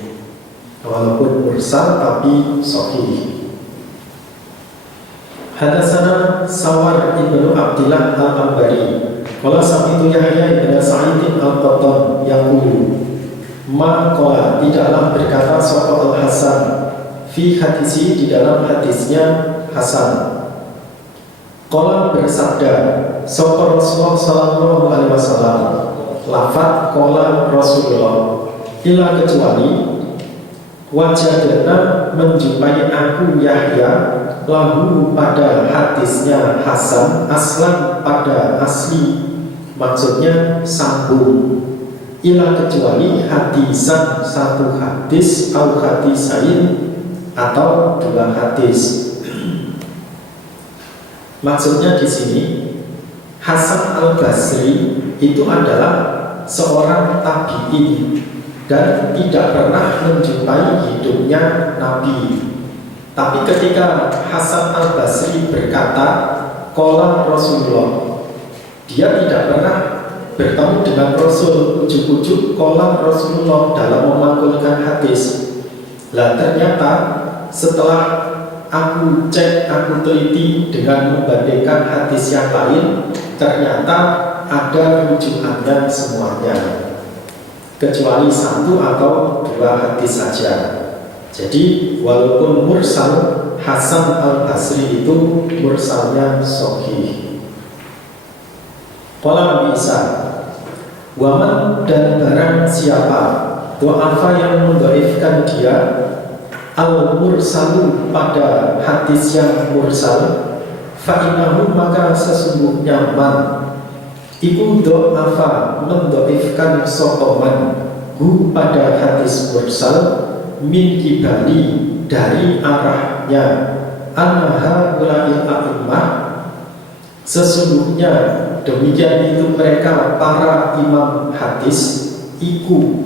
walaupun mursal tapi sahih. Hadatsana Sawar ibnu Abdillah al-Ambari qala sami'tu Yahya ibn Sa'id al-Qattan yaqulu ma qala, tidaklah berkata sapa Al-Hasan fi hadisi, di dalam hadisnya Hasan. Qala bersabda sapa Rasulullah sallallahu alaihi wasallam, lafaz qala Rasulullah, ila kecuali wajadna menjumpai aku Yahya lahu pada hadisnya Hasan aslan pada asli, maksudnya sambung. Ila kecuali hadisan satu hadis atau hadisain atau dua hadis. Maksudnya di sini Hasan al-Basri itu adalah seorang tabi'in dan tidak pernah menjumpai hidupnya Nabi. Tapi ketika Hasan al-Basri berkata qala Rasulullah, dia tidak pernah bertemu dengan Rasul, ujuk-ujuk qala Rasulullah dalam memanggulkan hadis. Lah ternyata setelah aku cek, aku teliti dengan membandingkan hadis yang lain, ternyata ada rujukannya semuanya, kecuali satu atau dua hadis saja. Jadi walaupun mursal, Hasan al-Basri itu mursalnya sahih. Qala bisa waman, dan barang siapa do'afa yang mendhaifkan dia al-mursalu pada hadis yang mursal, fa'inahu maka sesungguhnya man iku do'afa mendhaifkan sokoman hu pada hadis mursal min kibali dari arahnya anha ula'il a'imah, sesungguhnya demikian itu mereka para imam hadis iku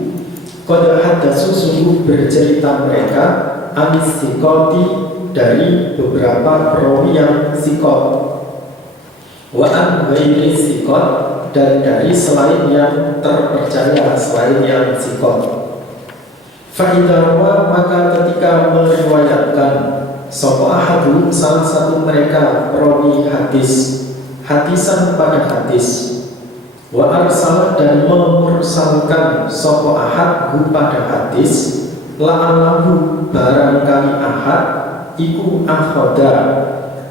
qad hadatsu, sungguh bercerita mereka anis sikoti dari beberapa perawi yang sikot, wa an ghairi sikot, dan dari selain yang terpercaya, selain yang sikot. Fa'idarwa, maka ketika meriwayatkan sapa ahadun salah satu mereka perawi hadis hadisan pada hadis Wa arsala dan memursalkan sapa ahad hu pada hadis la'allahu barangkali ahad iku akhoda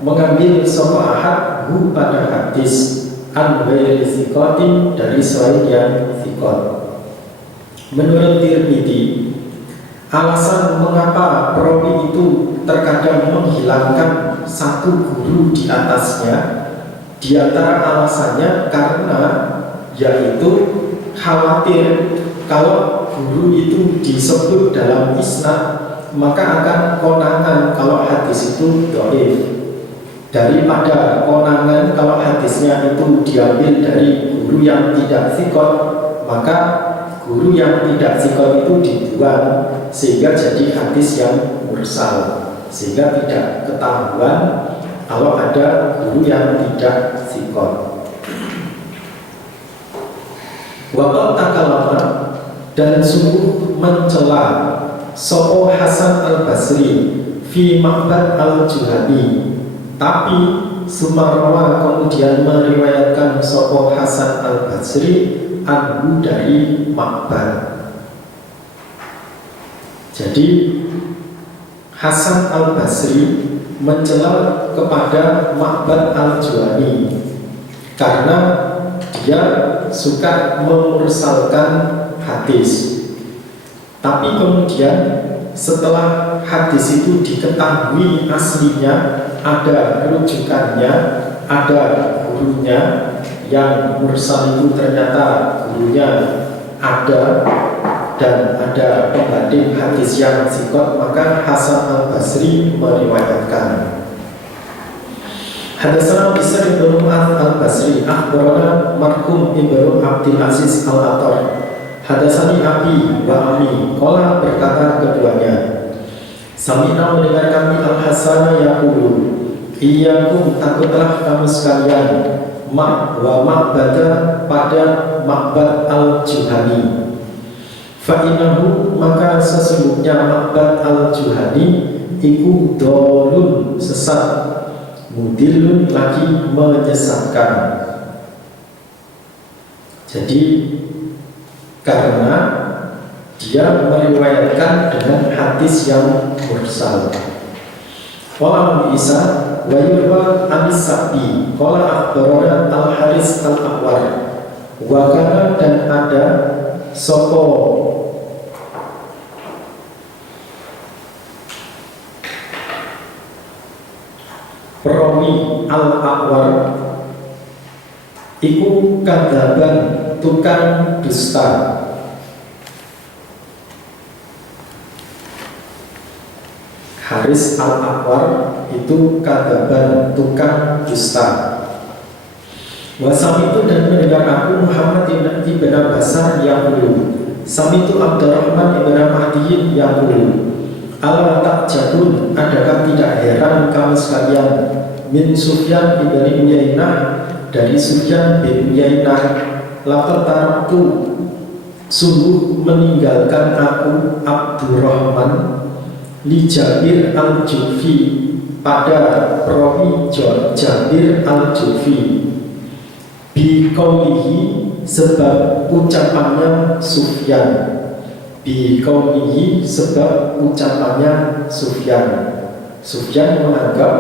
mengambil sapa ahad hu pada hadis an ghairi thiqatin dari selain yang thiqat. Menurut Tirmidzi, alasan mengapa perawi itu terkadang menghilangkan satu guru di atasnya, di antara alasannya karena yaitu khawatir kalau guru itu disebut dalam isnad maka akan konangan kalau hadis itu dhaif, daripada konangan kalau hadisnya itu diambil dari guru yang tidak thiqat, maka guru yang tidak thiqat itu dibuang sehingga jadi hadis yang mursal, sehingga tidak ketahuan kalau ada guru yang tidak thiqat. Waqad takalama dan sungguh mencela So'o Hasan al-Basri fi Ma'bad al-Juhani, tapi Sumarwa kemudian meriwayatkan So'o Hasan al-Basri anhu dari Ma'bad. Jadi Hasan al-Basri mencela kepada Ma'bad al-Juhani karena dia suka memursalkan hadis. Tapi kemudian setelah hadis itu diketahui aslinya, ada rujukannya, ada gurunya, yang mursal itu ternyata gurunya ada dan ada pembanding hadis yang thiqat, maka Hasan al-Basri meriwayatkan. Hadatsana Bishr bin Mu'adz al-Basri akhbarana marhum Ibnu Abdul Aziz al-Attar. Hadatsani Abi wa Ami, qala berkata keduanya, Sami'na mendengar kami al-Hasan yaqulu, iyyakum takutlah kamu sekalian wa ma'bada pada Ma'bad al-Juhani. Fa innahu maka sesungguhnya Ma'bad al-Juhani iku dolun sesat, mudilun lagi menyesatkan. Jadi karena dia meriwayatkan dengan hadis yang mursal. Qala Abu Isa wa yurwa Anis-Sabi qala akhbarana Al-Haris Al-Aqwar wa kana dan ada sopo perawi Al-Aqwar iku kadzaban tukang dusta. Haris Al-Aqwar itu kadzaban tukang dusta. Wasamitu dan mendengar aku Muhammad ibn Basar yaqulu, samitu Abdurrahman ibn Mahdi yaqulu, ala ta'jabun adakah tidak heran kamu sekalian min Sufyan ibn Uyainah dari Sufyan bin Uyainah, laqad taraktu sungguh meninggalkan aku Abdurrahman li Jabir al-Jufi pada perawi Jabir al-Jufi bi qaulihi sebab ucapannya Sufyan, bi qaulihi sebab ucapannya Sufyan. Sufyan menganggap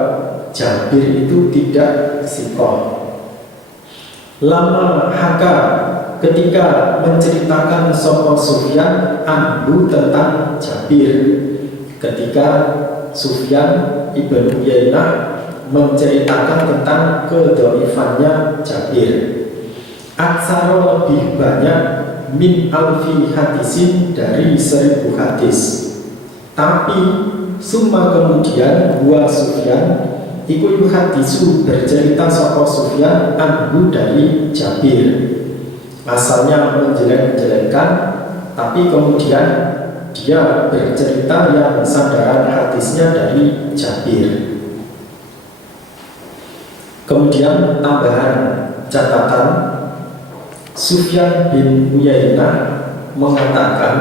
Jabir itu tidak thiqah. Lama haka ketika menceritakan sapa Sufyan anhu tentang Jabir, ketika Sufyan ibn Uyainah menceritakan tentang kedhaifannya Jabir, aksara lebih banyak min alfi hadisin dari 1000 hadis. Tapi summa kemudian gua Sufyan iku hadisu bercerita sapa Sufyan anhu dari Jabir, asalnya menjelek-jelekkan, tapi kemudian dia bercerita yang sandaran hadisnya dari Jabir. Kemudian tambahan catatan, Sufyan bin Uyainah mengatakan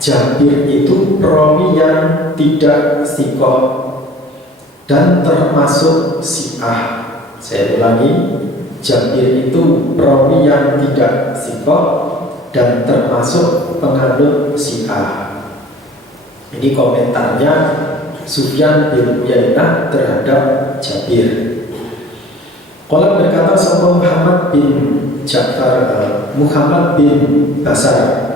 Jabir itu perawi yang tidak thiqah dan termasuk Syiah. Saya ulangi, Jabir itu perawi yang tidak sikoh dan termasuk penganut Syiah. Ini komentarnya Sufyan bin Uyainah terhadap Jabir. Qala berkata sapa Muhammad bin Ja'far, Muhammad bin Basar,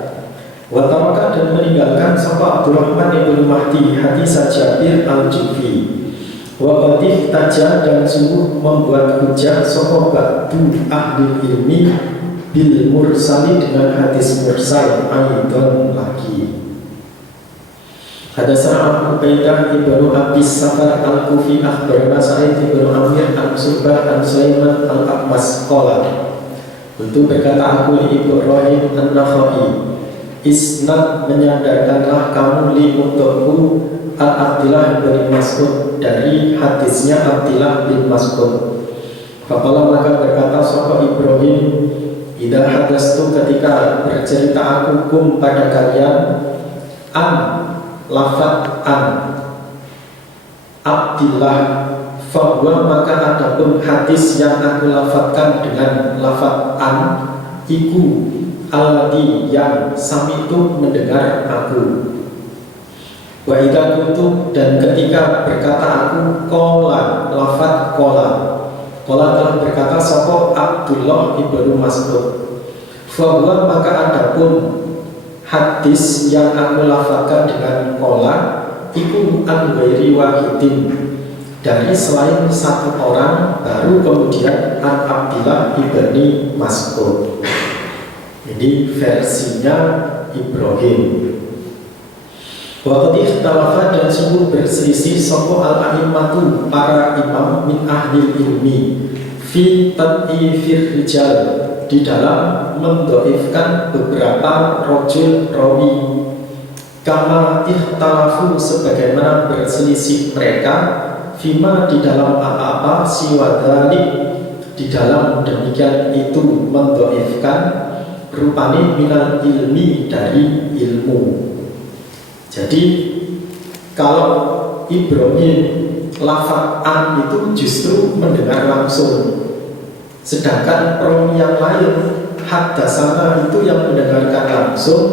wa taraka dan meninggalkan sapa Abdurrahman ibnu Mahdi hadis Jabir al-Jufi. Wa qadih taja dan sungguh membuat hujah sapa ba'du ahli ilmi bil mursali dengan hadis mursal aidon lagi. Hadatsana Abu Ubaidah ibnu Abi Safar al-Kufi akhbarana Sa'id ibnu Amir an-Subah an Sulaiman al-Aqmas qala untuk berkata aku li Ibrahim an-Nakhai, isnad menyadarkanlah kamu li untukku Abdullah bin Mas'ud dari hadisnya Abdullah bin Mas'ud. Faqala maka berkata sapa Ibrahim, idza hadastu ketika bercerita aku kum pada kalian an lafat an Abdullah fahuwa maka adapun hadis yang aku lafatkan dengan lafat an iku alladhi yang samitu mendengar aku. Wa idza kuntu dan ketika berkata aku qala lafat qala telah berkata sapa Abdullah ibnu Mas'ud fahuwa maka adapun hadis yang aku lafazkan dengan qala iku an ghairi wahidin dari selain satu orang baru kemudian an Abdullah ibni Mas'ud. Ini versinya Ibrahim. Waqti ikhtalafa dan sungguh berselisih sapa al-a'immatu para imam min ahli ilmi fi tad'ifir rijal di dalam mendoifkan beberapa rojul rawi kama ikhtalafu sebagaimana berselisih mereka fima di dalam apa-apa siwadalik di dalam demikian itu mendoifkan rupani minal ilmi dari ilmu. Jadi kalau Ibrahim lafaz an itu justru mendengar langsung, sedangkan perawi yang lain haddatsana itu yang mendengarkan langsung,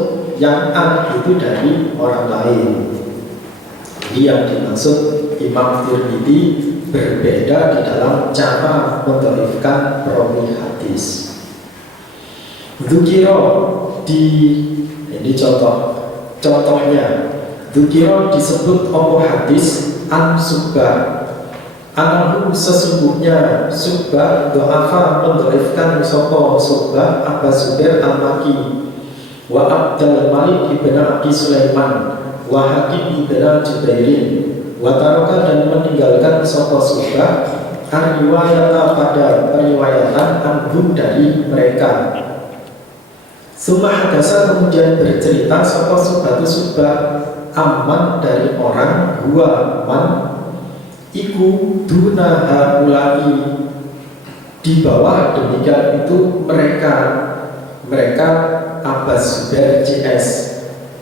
yang an itu dari orang lain. Jadi yang dimaksud Imam Tirmidzi berbeda di dalam cara mendhaifkan perawi hadis. Dzukira di ini contohnya dzukira disebut apa hadis an Subah anahu sesungguhnya Subah do'afa mendhaifkan sapa Subah Abu Zubair al-Maki wa Abdul Malik ibn Abi Sulaiman wa Hakim ibn Jubairin wa taraka dan meninggalkan sapa Subah riwayata pada periwayatan anhum dari mereka. Summa hadasa kemudian bercerita sapa Subah aman dari orang huwa man iku duna haulai di bawah demikian itu mereka Abbas Zubair CS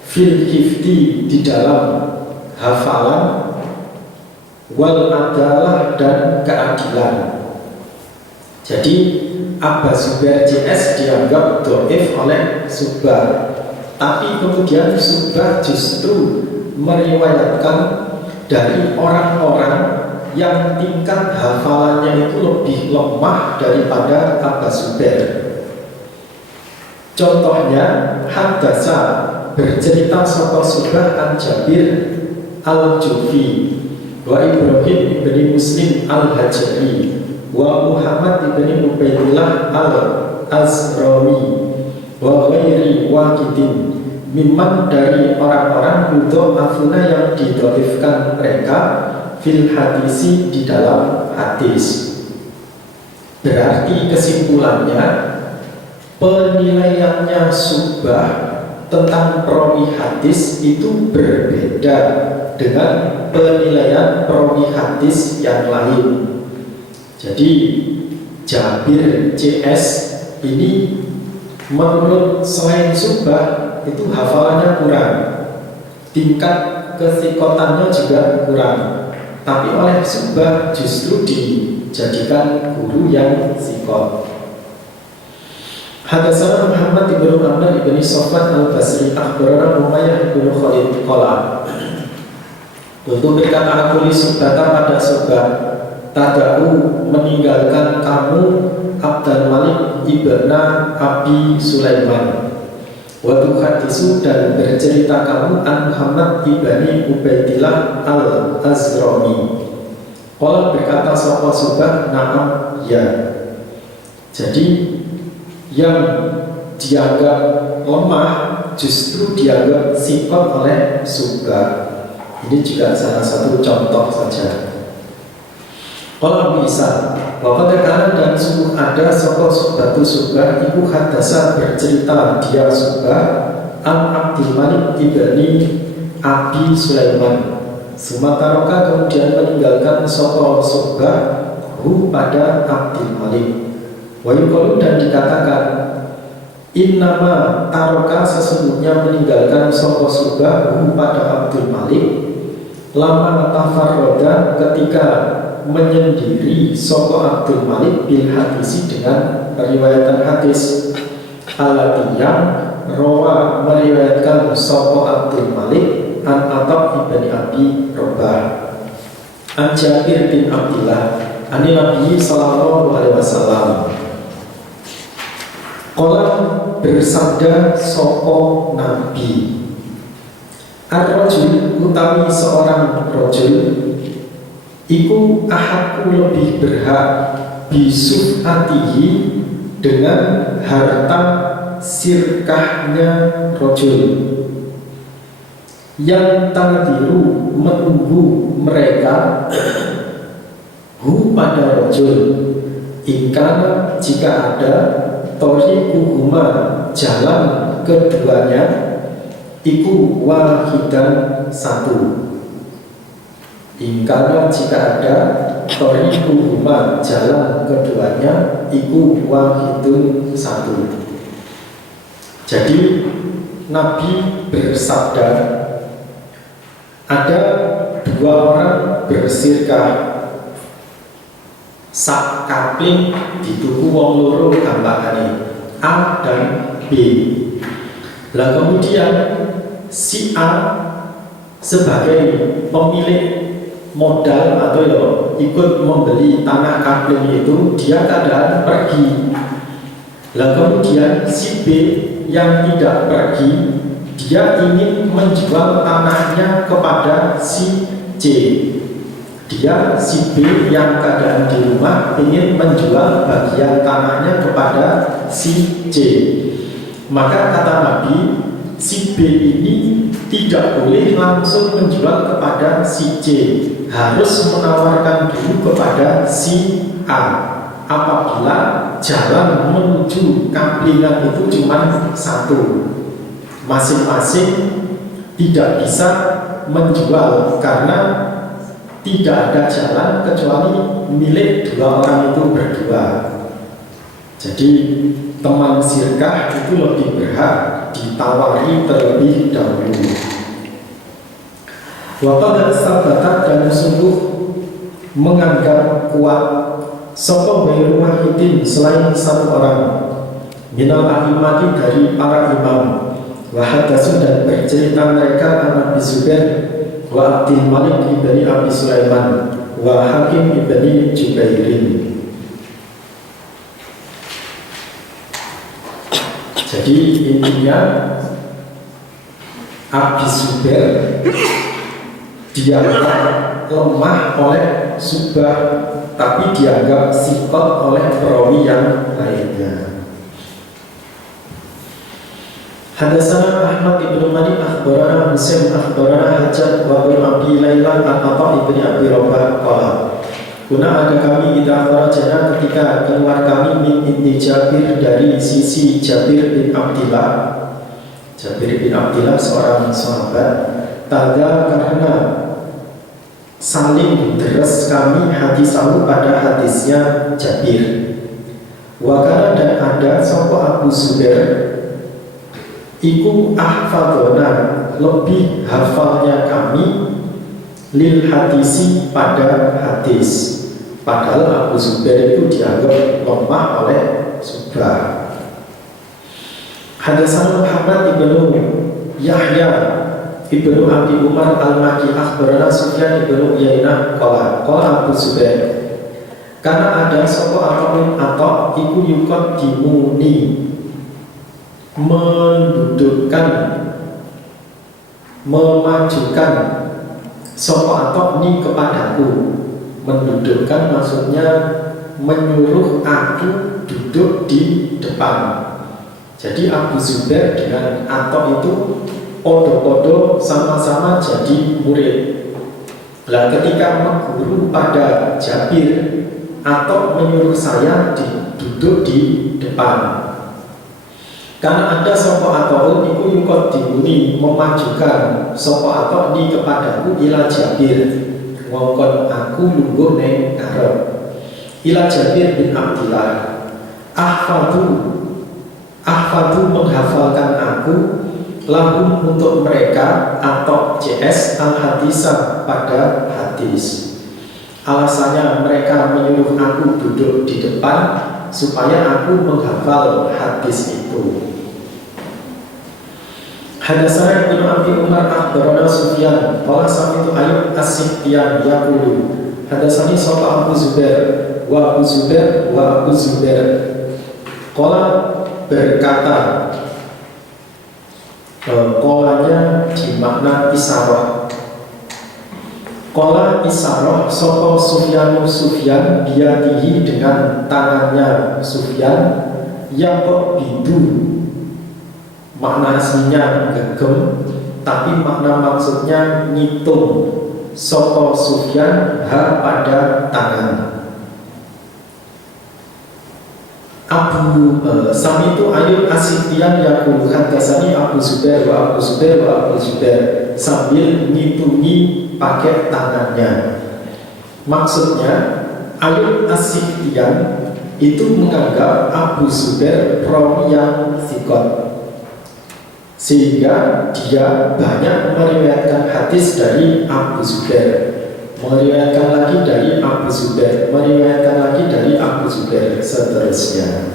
fil hifdi di dalam hafalan wal adalah dan keadilan. Jadi Abbas Zubair CS dianggap doif oleh Subah, tapi kemudian Subah justru meriwayatkan dari orang-orang yang tingkat hafalannya itu lebih lemah daripada Abbas Zubair. Contohnya hadasa bercerita sapa Subah an Jabir al-Jufi wa Ibrahim ibni Muslim al-Hajari wa Muhammad ibni Ubaidillah al-Azrami wa ghairi waqidin mimman dari orang-orang yudo afuna yang didoifkan mereka fil hadisi di dalam hadis. Berarti kesimpulannya penilaiannya Subah tentang perawi hadis itu berbeda dengan penilaian perawi hadis yang lain. Jadi Jabir CS ini menurut selain Subah itu hafalannya kurang, tingkat kesikotannya juga kurang. tapi oleh Subah justru dijadikan guru yang sikot. Hadatsana Muhammad ibnu Amr ibnu Sofwan al-Basri akhbarana Umayyah ibnu Khalid qala untuk berkata aku li Subah pada Subah tada'u meninggalkan kamu Abdul Malik ibna Abi Sulaiman wa tuhadisu dan bercerita kamu an Muhammad ibni Ubaidillah al-Azrami. Qala berkata sapa Subah na'am ya. Jadi yang dianggap lemah justru dianggap sikot oleh Subah. Ini juga salah satu contoh saja. Kalau bisa, bahwa tekanan dan sungguh ada soko Subah ibu hadasa bercerita dia Subah an Abdul Malik ibni Abi Sulaiman. Sumataroka kemudian meninggalkan soko Subah pada Abdul Malik. Wayukalu dan dikatakan innama taroka sesungguhnya meninggalkan soko Subah pada Abdul Malik lama tafarroda ketika menyendiri soko Abdul Malik bil hadisi dengan periwayatan hadis alati yang rawa meriwayatkan soko Abdul Malik an Attab ibni Abi Robah an Jabir bin Abdillah an Nabi sallallahu alaihi wasallam. Qala bersabda soko Nabi ar-rajul utawi seorang rajul iku ahadku lebih berhak bisufatihi dengan harta sirkahnya rajul yang tangdiru menunggu mereka pada rajul ingkana jika ada toriquhuma jalan keduanya iku wahidan satu. Ingkana jika ada toriquhuma jalan keduanya iku wahidun satu. Jadi Nabi bersabda ada dua orang bersirkah sak kapling dituku wong loro gampangane A dan B. Lah kemudian si A sebagai pemilik modal atau ikut membeli tanah kapling itu dia kadang pergi. Lah kemudian si B yang tidak pergi dia ingin menjual tanahnya kepada si C. Dia si B yang keadaan di rumah ingin menjual bagian tanahnya kepada si C. Maka kata Nabi, si B ini tidak boleh langsung menjual kepada si C, harus menawarkan dulu kepada si A. Apabila jalan menuju kaplingan itu cuma satu, masing-masing tidak bisa menjual karena tidak ada jalan kecuali milik dua orang itu berdua. Jadi teman sirkah itu lebih berhak ditawari terlebih dahulu. Waqad sabata dan sungguh menganggap kuat sapa ghairu wahidin selain satu orang minal a'imati dari para imam wa hadatsu dan bercerita mereka an Abi Zubair wa Abdul Malik ibni Abi Sulaiman wa Hakim ibni Jubairin. Jadi intinya Abi Zubair dianggap lemah oleh Subah, tapi dianggap sikot oleh perawi yang lainnya. Hadatsana Ahmad ibnu Malik akhbarana Husain akhbarana Hajjaj wa bin Abi Laila an Atha ibni Abi Rabah qala kuna ada kami idza kharajana ketika keluar kami min inti Jabir dari sisi Jabir bin Abdillah. Jabir bin Abdillah seorang sahabat tanda karena saling deres kami hadisahu pada hadisnya Jabir. Wakana dan ada sapa Abu Zubair iku ahfadona lebih hafalnya kami lil hadisi pada hadis. Padahal Abu Zubair itu dianggap lemah oleh Subah. Hadatsana Muhammad ibnu Yahya ibnu Abi Umar al-Maki akhbarana Sufyan ibnu Uyainah qala Abu Zubair karena ada sapa atau iku yukot dimuni mendudukkan memajukan sapa atau ni kepadaku. Mendudukkan maksudnya menyuruh aku duduk di depan. Jadi Abu Zubair dengan Atok itu podo-podo sama-sama jadi murid. Nah, ketika mengguru pada Jabir, Atok menyuruh saya duduk di depan. Karena ada sopo Atok iku yukot dibuni memajukan sopo Atok di kepadaku ila Jabir. Ngongkon aku lungguh neng ngarep ila Jabir bin Abdillah ahfadu menghafalkan aku lahum untuk mereka atau CS al-hadisah pada hadis. Alasannya mereka menyuruh aku duduk di depan supaya aku menghafal hadis itu. Hadatsana Ibnu Abi Umar akhbarana Sufyan qala sami'tu Ayyub as-Sikhtiyani yaqulu hadatsani sapa Abu Zubair wa Abu Zubair qala berkata qolanya dimakna isarah. Qala isarah sapa Sufyan biadihi dengan tangannya Sufyan yang bidu. Makna aslinya gegem, tapi makna maksudnya ngitung. Sapa Sufyan ha pada tangan. Sami itu Ayyub as-Sikhtiyani yaqulu hadatsani Abu Zubair wa Abu Zubair sambil ngitungi pakai tangannya. Maksudnya Ayyub as-Sikhtiyani itu menganggap Abu Zubair perawi yang sikot, sehingga dia banyak meriwayatkan hadis dari Abu Zubair, meriwayatkan lagi dari Abu Zubair, meriwayatkan lagi dari Abu Zubair, seterusnya.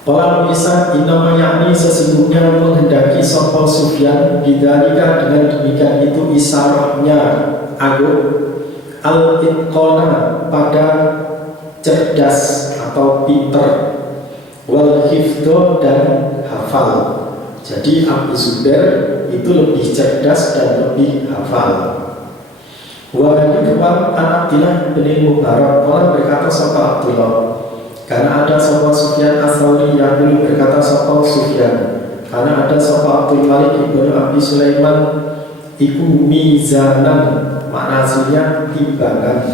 Kalau bisa inama yakni sesungguhnya menghendaki sapa Sufyan bidzalika dengan demikian itu isarahnya Ayub al-itqana pada cerdas atau pinter wal hifdho dan hafal. Jadi Abu Zubair itu lebih cerdas dan lebih hafal. Wa yudwan an Abdillah bin Mubarak orang berkata sapa Abdullah karena ada sapa Sufyan as-Sauri yang dulu berkata sapa Sufyan karena ada sapa Abdul Malik ibnu Abi Sulaiman iku mizanan, makna aslinya timbangan,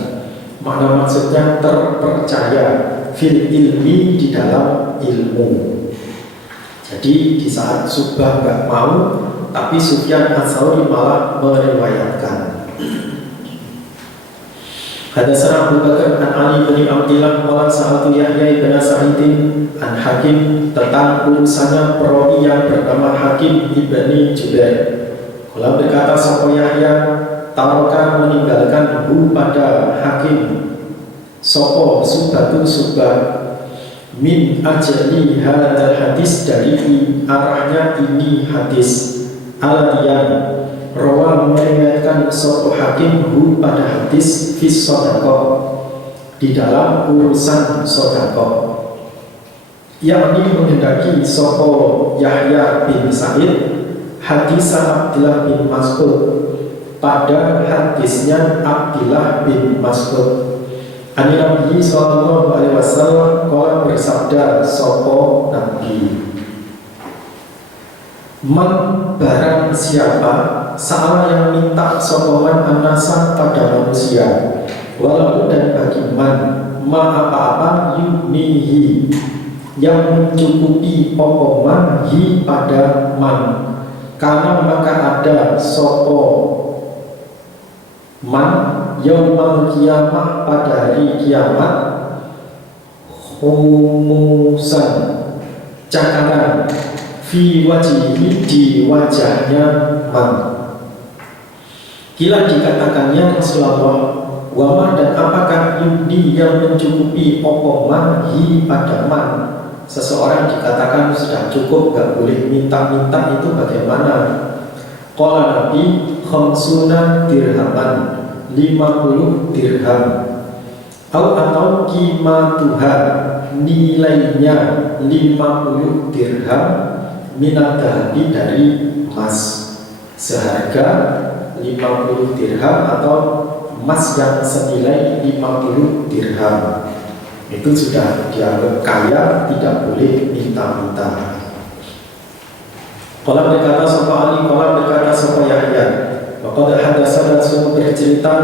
makna maksudnya terpercaya fil ilmi di dalam ilmu. Jadi di saat Subah nggak mau, tapi Sufyan as-Sauri malah meriwayatkan. Hadatsana Abu Bakar an Ali bin Abdillah qala sa'altu Yahya bin Sa'idin an Hakim tentang urusannya perawi yang bernama Hakim ibni Jubair. Qala berkata sapa Yahya taroka meninggalkan pada Hakim sapa Subah min ajli hadal hadis dari arahnya ini hadis al-yang rawa meriwayatkan sapa Hakim pada hadis fis shadaqah di dalam urusan shadaqah, yakni menghendaki sapa Yahya bin Sa'id hadis Abdullah bin Mas'ud pada hadisnya Abdullah bin Mas'ud. Ani Nabi sallallahu alaihi wasallam qala bersabda sapa Nabi, man barang siapa salah yang minta sokongan anasa pada manusia walau dan bagi man ma apa-apa yunihi yang mencukupi omongan hi pada man, karena maka ada sopo man yaumal kiamah pada hari kiamat humusan cakaran fi wajihi di wajahnya man. Kila dikatakannya Rasulullah, wama dan apakah yudi yang mencukupi opo man hi pada man. Seseorang dikatakan sudah cukup, gak boleh minta-minta, itu bagaimana? Qala Nabi khamsuna dirhaman, 50 dirham. Atau qimatuha, nilainya 50 dirham, minat dahabi, dari emas, seharga 50 dirham atau emas yang senilai 50 dirham. Itu sudah dianggap kaya, tidak boleh minta-minta. Qala berkata sapa Ali, qala berkata sapa Yahya, faqad hadatsana sunu bercerita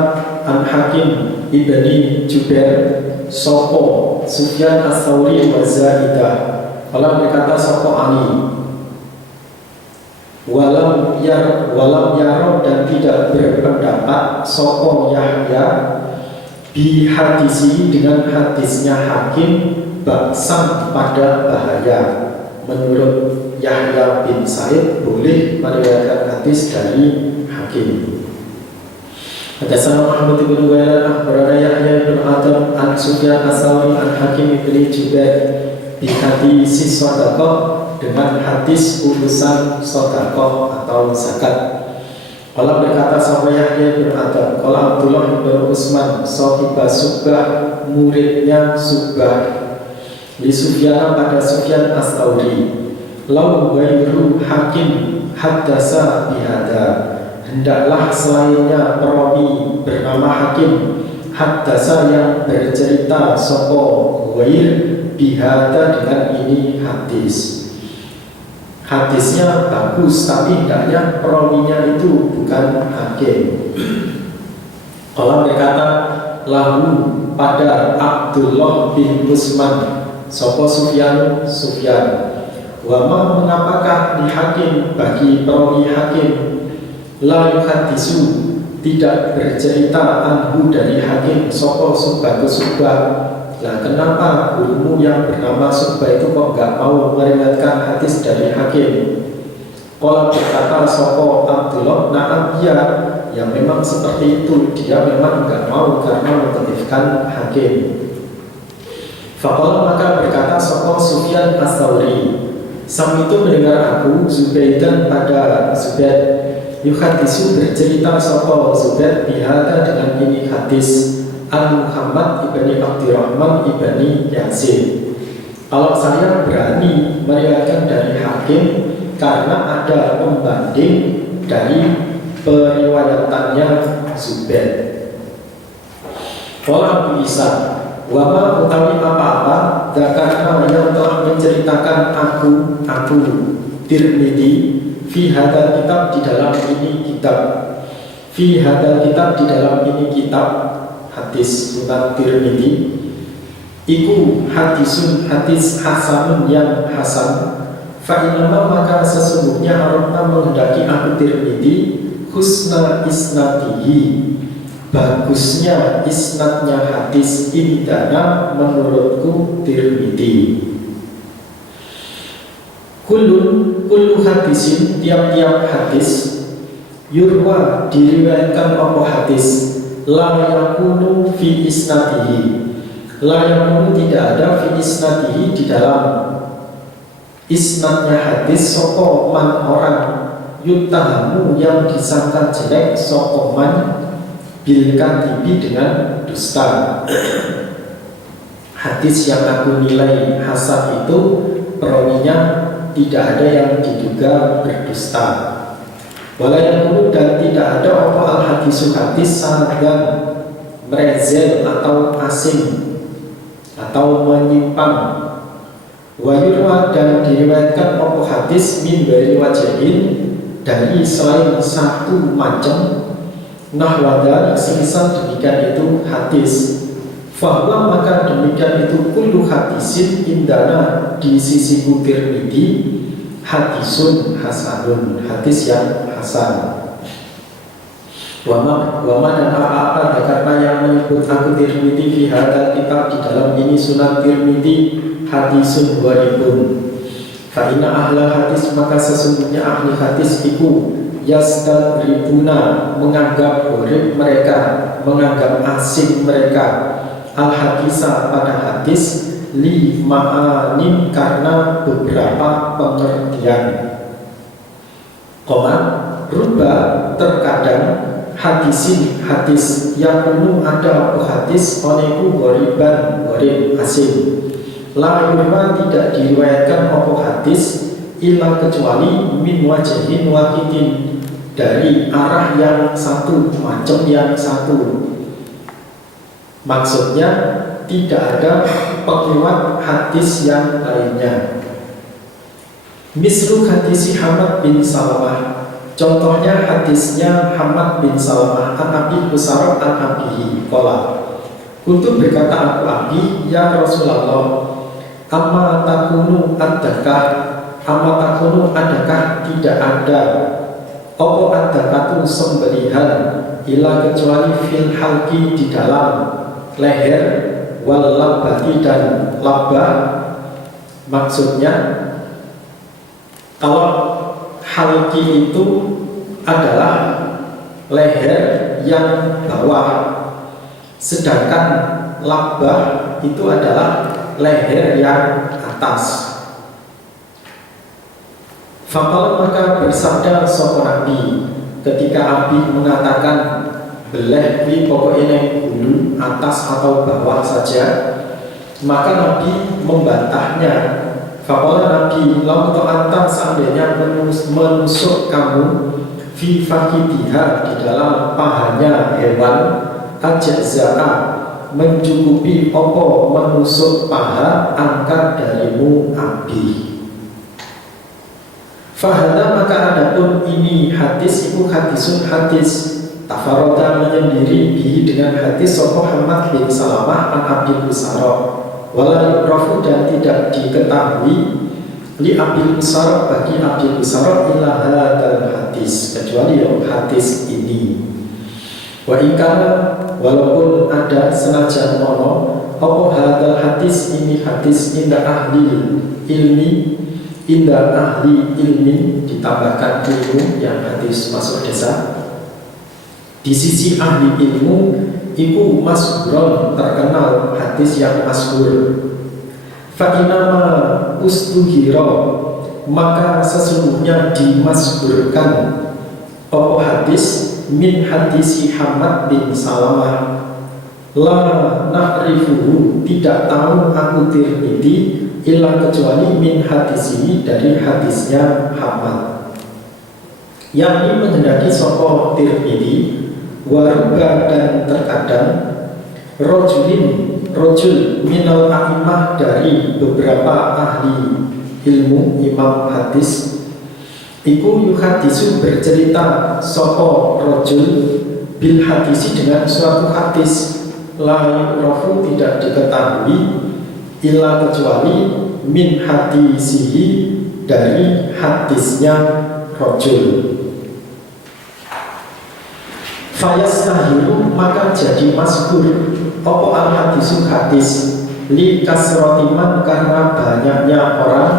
an Hakim ibni Jubair sapa Sufyan Ats-Tsauri wa Zaidah. Qala berkata sapa Ali, walam yaro dan tidak berpendapat sapa Yahya bi hadisi dengan hadisnya Hakim baksan pada bahaya. Menurut Yahya bin Sa'id boleh meriwayatkan hadis dari Hakim. Hadatsana Muhammad bin Ghailan akhbarana Yahya bin Adam an Sufyan Ats-Tsauri an Hakim bin Jubair bi hadis shadaqah, dengan hadis urusan shadaqah atau zakat. Qala berkata sama Yahya bin Adam, qala Abdullah bin Utsman sahibah Subah, muridnya Subah, li Sufyan pada Sufyan Ats-Tsauri, lau ghairu Hakim haddasa bihada, hendaklah selainnya perawi bernama Hakim haddasa yang bercerita sapa ghair bihada dengan ini hadis. Hadisnya bagus, tapi hendaknya perawinya itu bukan Hakim. Kalau berkata lahu pada Abdullah bin Utsman sapa Sufyan, wama mengapakah di Hakim bagi perawi Hakim la yuhaddisu, tidak bercerita anhu dari Hakim sapa Subah. Nah, kenapa gurumu yang bernama Subah itu kok gak mau meriwayatkan hadis dari Hakim? Qala berkata sapa Abdullah, na'am iya, yang memang seperti itu, dia memang gak mau karena mendhaifkan Hakim. Faqala, maka berkata sapa Sufyan Ats-Tsauri, sam itu mendengar aku Zubaidan pada Zubaid, yuhadisu bercerita sapa Zubaid bihada dengan ini hadis an Muhammad ibni Abdurrahman ibni Yasin. Kalau saya berani meriwayatkan dari Hakim karena ada pembanding dari periwayatannya Zubair. Qala Abu Isa, wama utawi apa-apa zakarna yang telah menceritakan aku Tirmidzi fi hadal kitab, di dalam ini kitab, fi hadal kitab, di dalam ini kitab hadis Sunan Tirmidzi, iku hadisun, hadis hasanun yang hasan. Fa'inama, maka sesungguhnya arabna menghendaki aku Tirmidzi husna isnadihi, bagusnya isnadnya hadis indana menurutku Tirmidzi. Kullu hadisin, tiap-tiap hadis, yurwa diriwayatkan apa hadis, la yakunu fi isnadihi, la yakunu tidak ada fi isnadihi di dalam isnadnya hadis sapa man orang, yutahamu yang disangka jelek sapa man bil kadibi dengan dusta. Hadis yang aku nilai hasan itu perawinya tidak ada yang diduga berdusta. Walayakunu, dan tidak ada apa al-hadisu hadis sanadgan merezel atau asing atau menyimpang. Wayurwa, dan diriwayatkan apa hadis min dari wajahin, dari selain satu macam, nahwada semisal demikian itu hadis. Fahwa, maka demikian itu kullu hadisin indana di sisi Tirmidzi hadisun hasanun, hadis yang hasan. Wama dan apa-apa karena yang menyebut aku Tirmidzi fi hadal kitab, di dalam ini Sunan Tirmidzi, hadisun gharibun. Fa inna ahla hadis, maka sesungguhnya ahli hadis iku yastadribuna menganggap gharib mereka, menganggap asing mereka, al-hadisa pada hadis, li ma'anin karena beberapa pengertian. Koma ruba terkadang hadisin hadis yang penuh ada hadis oneku ghoriban gharib asing. La yurwa tidak diriwayatkan apa hadis illa kecuali min wajahin wahidin dari arah yang satu, macam yang satu. Maksudnya tidak ada penguat hadis yang lainnya. Misru hadisi Hamad bin Salamah, contohnya hadisnya Hamad bin Salamah an Abi Husarab an Abihi qala, kuntu berkata aku Abi, ya Rasulullah, amma takunu adakah, amma takunu adakah tidak ada apa adakatu sembelihan ila kecuali fil halki di dalam leher wal labati dan labah. Maksudnya kalau halki itu adalah leher yang bawah, sedangkan labah itu adalah leher yang atas. Faqala maka bersabda sapa Nabi ketika Abi mengatakan beleh di pokoknya bulu atas atau bawah saja, maka Nabi membantahnya. Faqala Nabi lau ta'anta seandainya menusuk kamu fi fakidiha di dalam pahanya hewan ajza'a mencukupi opo menusuk paha angkat darimu Abi. Fahada maka adapun ini hadis itu hadisun hadis tafaroda menyendiri bihi dengan hadis sopo Hamad bin Salamah an Abi Husarab wala yukrafu dan tidak diketahui li Abi Husarab bagi Abi Husarab ila hadal hadis kecuali hadis ini. Wa ikana walaupun ada senajan ono apa hadal hadis ini hadis indah ahli ilmi, indah ahli ilmi ditambahkan ilmu yang hadis masuk desa. Di sisi ahli ilmu iku mashuron terkenal hadis yang masyhur. Fa inama ustuhiro maka sesungguhnya dimasyhurkan apa hadis min hadisi Hamad bin Salamah la na'rifuhu tidak tahu aku Tirmidzi illa kecuali min hadisi dari hadisnya Hamad yang ini menghendaki sapa Tirmidzi warba dan terkadang rojul minal a'imah dari beberapa ahli ilmu imam hadis iku yuhadisu bercerita sopo rojul bil hadisi dengan suatu hadis la yu'rafu tidak diketahui illa kecuali min hadisihi dari hadisnya rojul. Fayastahiru maka jadi masyhur opo al hadisu hadis li kasrotiman karena banyaknya orang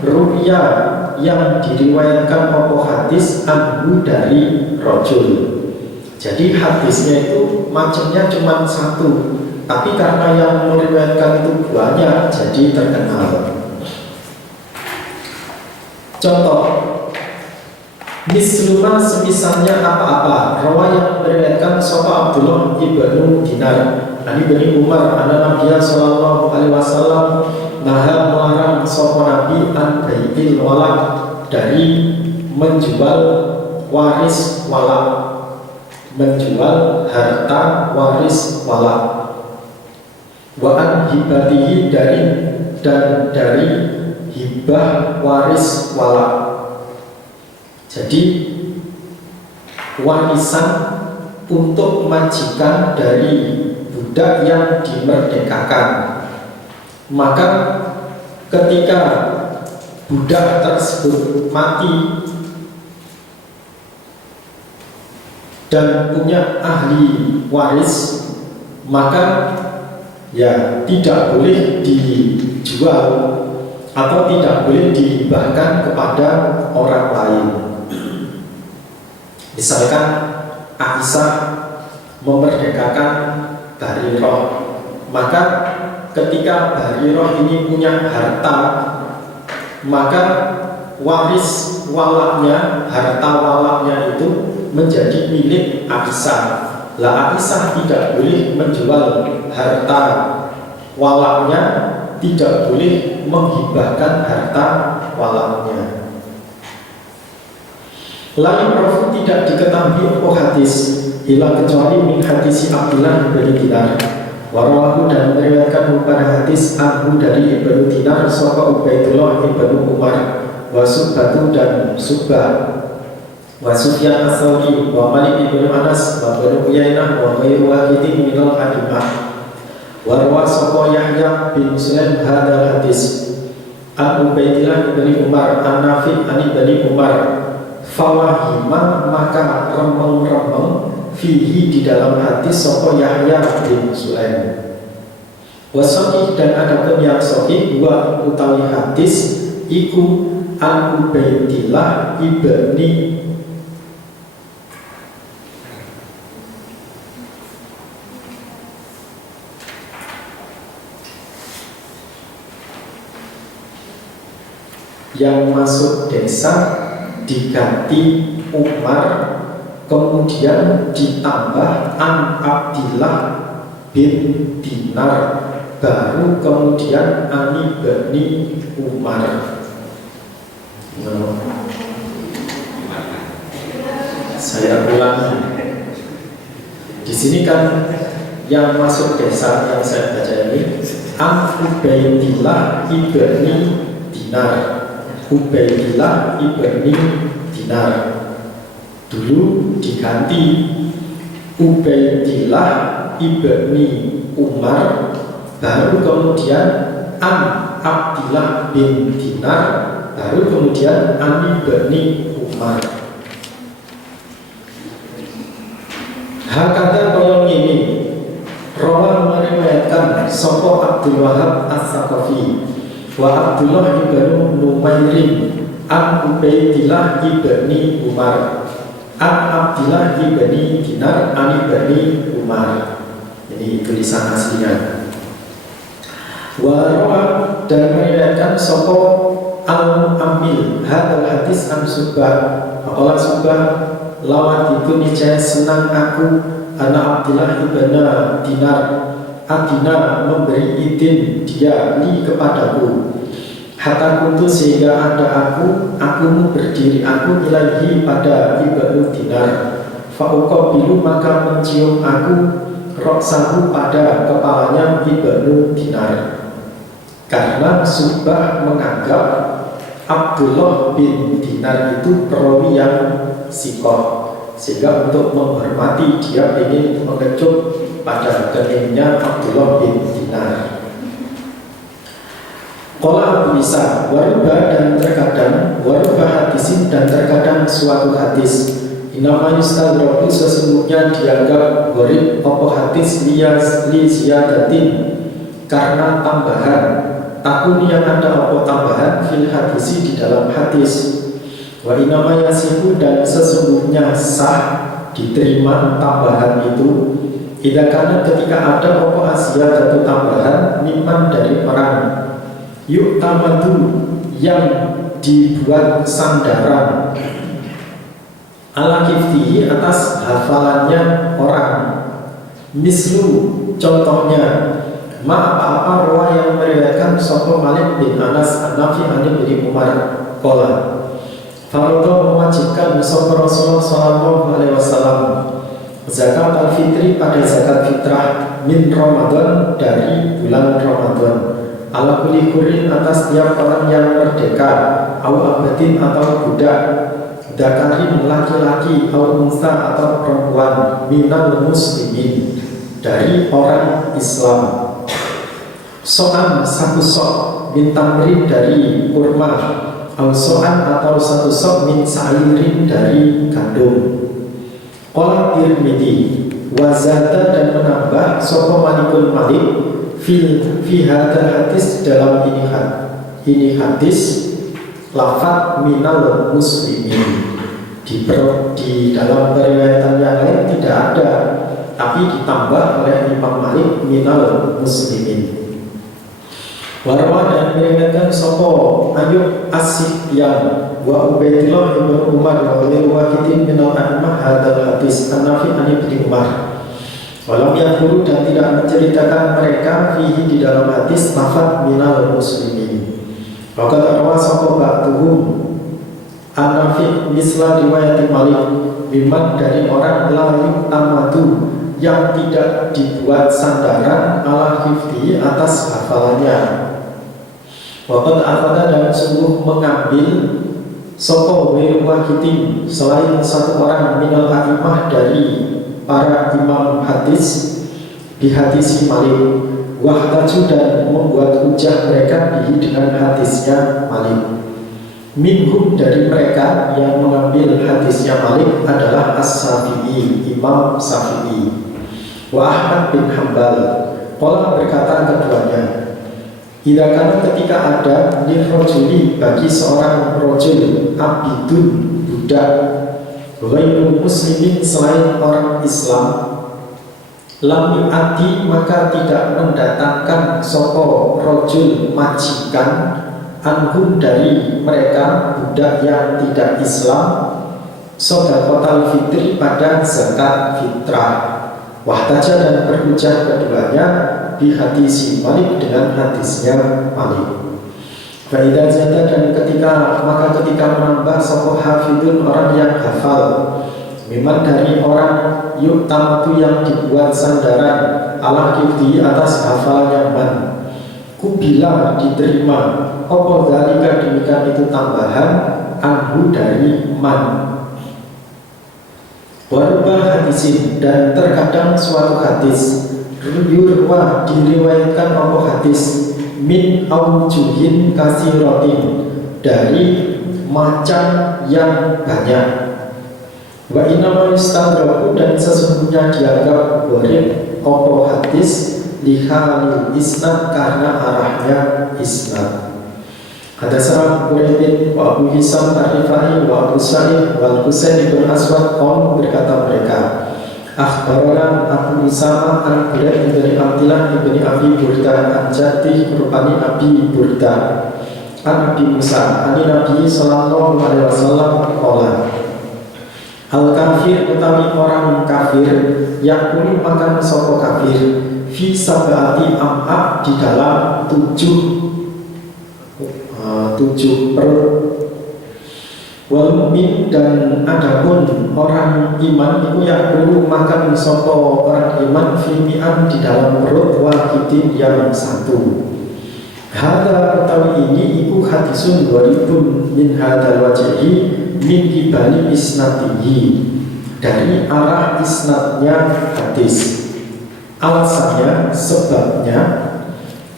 ru'ya yang diriwayatkan opo hadis anhu dari rojul. Jadi hadisnya itu macamnya cuma satu, tapi karena yang meriwayatkan itu banyak jadi terkenal. Contoh misluma semisalnya apa-apa rawa yang meriwayatkan sapa Abdullah ibnu Dinar ani bin Umar anna Nabiya sallallahu alaihi wasallam naha melarang sapa Nabi an bai'il walad dari menjual waris walad, menjual harta waris walad, wa an hibatihi dari dan dari hibah waris walad. Jadi warisan untuk majikan dari budak yang dimerdekakan. Maka ketika budak tersebut mati dan punya ahli waris, maka ya tidak boleh dijual atau tidak boleh dihibahkan kepada orang lain. Misalkan Aisyah memerdekakan Barirah, maka ketika Barirah ini punya harta, maka waris walaknya, harta walaknya itu menjadi milik Aisyah. Lah Aisyah tidak boleh menjual harta walaknya, tidak boleh menghibahkan harta walaknya. Lain Rafu tidak diketahui apa hadis hilang kecuali min hadisi Abdullah bin Dinar. Warawahu dan meriwayatkan pada hadis Abu dari Ibnu Dinar sapa Ubaidullah Ibnu Umar wa Subbatu dan Subbah wa Sufyan as-Sauri wa Malik ibn Anas wa Banu Uyainah wa ghairu wahidin minal a'imah. Wa rawa sapa Yahya bin Sulaim hadzal hadis an Ubaidillah bin Umar an Nafi' an Ibnu Umar fawahima maka remeng-remeng fihi di dalam hadis sapa Yahya bin Sulaim. Wa sahih dan adapun yang sahih wa utawi hadis iku an Ubaidillah ibni yang masuk desa diganti Umar, kemudian ditambah an Abdillah bin Dinar, baru kemudian ani bani Umar. Saya ulangi. Di sini kan yang masuk desa yang saya baca ini an Ubaidillah ibni Dinar. Ubaidillah ibni Dinar dulu diganti Ubaidillah ibni Umar, baru kemudian an Abdillah bin Dinar, baru kemudian an ibni Umar. Hakata koyong ini Rawan meriwayatkan sapa Abdul Wahab As-Saqafi wa Abdullah ibnu Numairin an Ubaidillah ibni Umar an Abdillah ibni Dinar an ibni Umar. Ini tulisan aslinya. Wa rawa dan meriwayatkan sapa Al-Mu'ammil hadzal hadis an Subbah. Maqala Subbah lawat itu niscaya senang aku anak Abdillah ibn Dinar. Adina memberi izin dia li kepadaku. Hatta kuntu sehingga ada aku berdiri aku ilahi pada Ibnu Dinar. Fa'uqabilu maka mencium aku roksahu pada kepalanya Ibnu Dinar. Karena Subbah menganggap Abdullah bin Dinar itu perawi yang sikoh, sehingga untuk menghormati dia ingin mengecup pada keningnya Abdullah bin Dinar. Qala Abu Isa warubah dan terkadang warubah hadisin dan terkadang suatu hadis inama yustadraku sesungguhnya dianggap gharib apa hadis li ziyadatin karena tambahan takun yang ada apa tambahan fil hadisi di dalam hadis. Wa inama yasihu dan sesungguhnya sah diterima tambahan itu tidak karena ketika ada apa asia atau tambahan miman dari orang yuk tamadu yang dibuat sandaran ala kiftihi atas hafalannya orang. Mislu contohnya ma apa-apa rawa yang meriwayatkan sapa Malik bin Anas an-Nafi an bin Umar qala Farodo mewajibkan sapa Rasulullah sallallahu alaihi wasallam zakat al-fitri pada zakat fitrah min Ramadan dari bulan Ramadan ala kulli kurin atas tiap orang yang merdeka au abadin atau budak dakarin laki-laki au unsa atau perempuan minal muslimin dari orang Islam. So'an satu sok min tamrin dari kurma au so'an atau satu sok min sa'irin dari gandum. Qala Tirmidzi wazada dan menambah sapa Malikul Malik fi hadal hadis dalam ini hadis lafaz minal muslimin Di dalam periwayatan yang lain tidak ada, tapi ditambah oleh Imam Malik minal muslimin. Warwa dan meriwayatkan sopo Ayub As-Sibyan wa Ubaidillah ibn Umar wa Lil Wahidin minal a'imah hadal hadis an-Nafi an ibn Umar. Walau yakuru dan tidak menceritakan mereka fihi di dalam hadis lafaz minal muslimin. Maka terwa sopo ba'duhum an-Nafi misla riwayat Malik biman dari orang lain amatu yang tidak dibuat sandaran ala hifdi atas hafalannya. Waqad akhada dan sungguh mengambil sopo wahidin selain satu orang minal a'imah dari para imam hadis bihadisi Malik wahtaju dan membuat hujah mereka dengan hadisnya Malik. Minhum dari mereka yang mengambil hadisnya Malik adalah As-Syafi'i, Imam Syafi'i, wa Ahmad bin Hanbal. Qala berkata keduanya, idza ketika ada lirrajuli bagi seorang rajul abidun budak ghairu muslimin selain orang Islam lam yu'ati maka tidak mendatangkan sapa rajul majikan anhum dari mereka budak yang tidak Islam shadaqatul fitri pada zakat fitrah. Wahtaja dan berhujah keduanya di hadis Malik dengan hadisnya Malik. Faidah zata dan ketika menambah sokoh hafidun orang yang hafal memang dari orang yuktamatu yang dibuat sandaran ala kifdi atas hafalannya man kubila diterima opo dalika demikian itu tambahan anhu dari man. Warubah hadisin dan terkadang suatu hadis yurwa diriwayatkan apa hadis min aujuhin kasiratin dari macam yang banyak. Wa inama istadraku dan sesungguhnya dianggap gharib apa hadis lihalil isnad karena arahnya isnad. Hadatsana Quraibin wa Abu Hisam Ar-Rifai wa Abu Sa'id wal Husain bin Aswad qaum berkata mereka akhbarana Abu Usama an Buraid bin Abdillah bin Abi Burda an Jati rupani Abi Burda an Abi Musa an Nabi sallallahu alaihi wasallam qala al kafir utawi orang kafir yakul makan sapa kafir fi sab'ati am'ab di dalam tujuh perut. Wal mukmin dan adapun orang iman itu yang dulu makan sopo orang iman fimian di dalam perut wahidin yang satu. Hada utawi ini iku hadisun waribun min hadal wajhi min ibali isnatihi dari arah isnadnya hadis. Alasannya sebabnya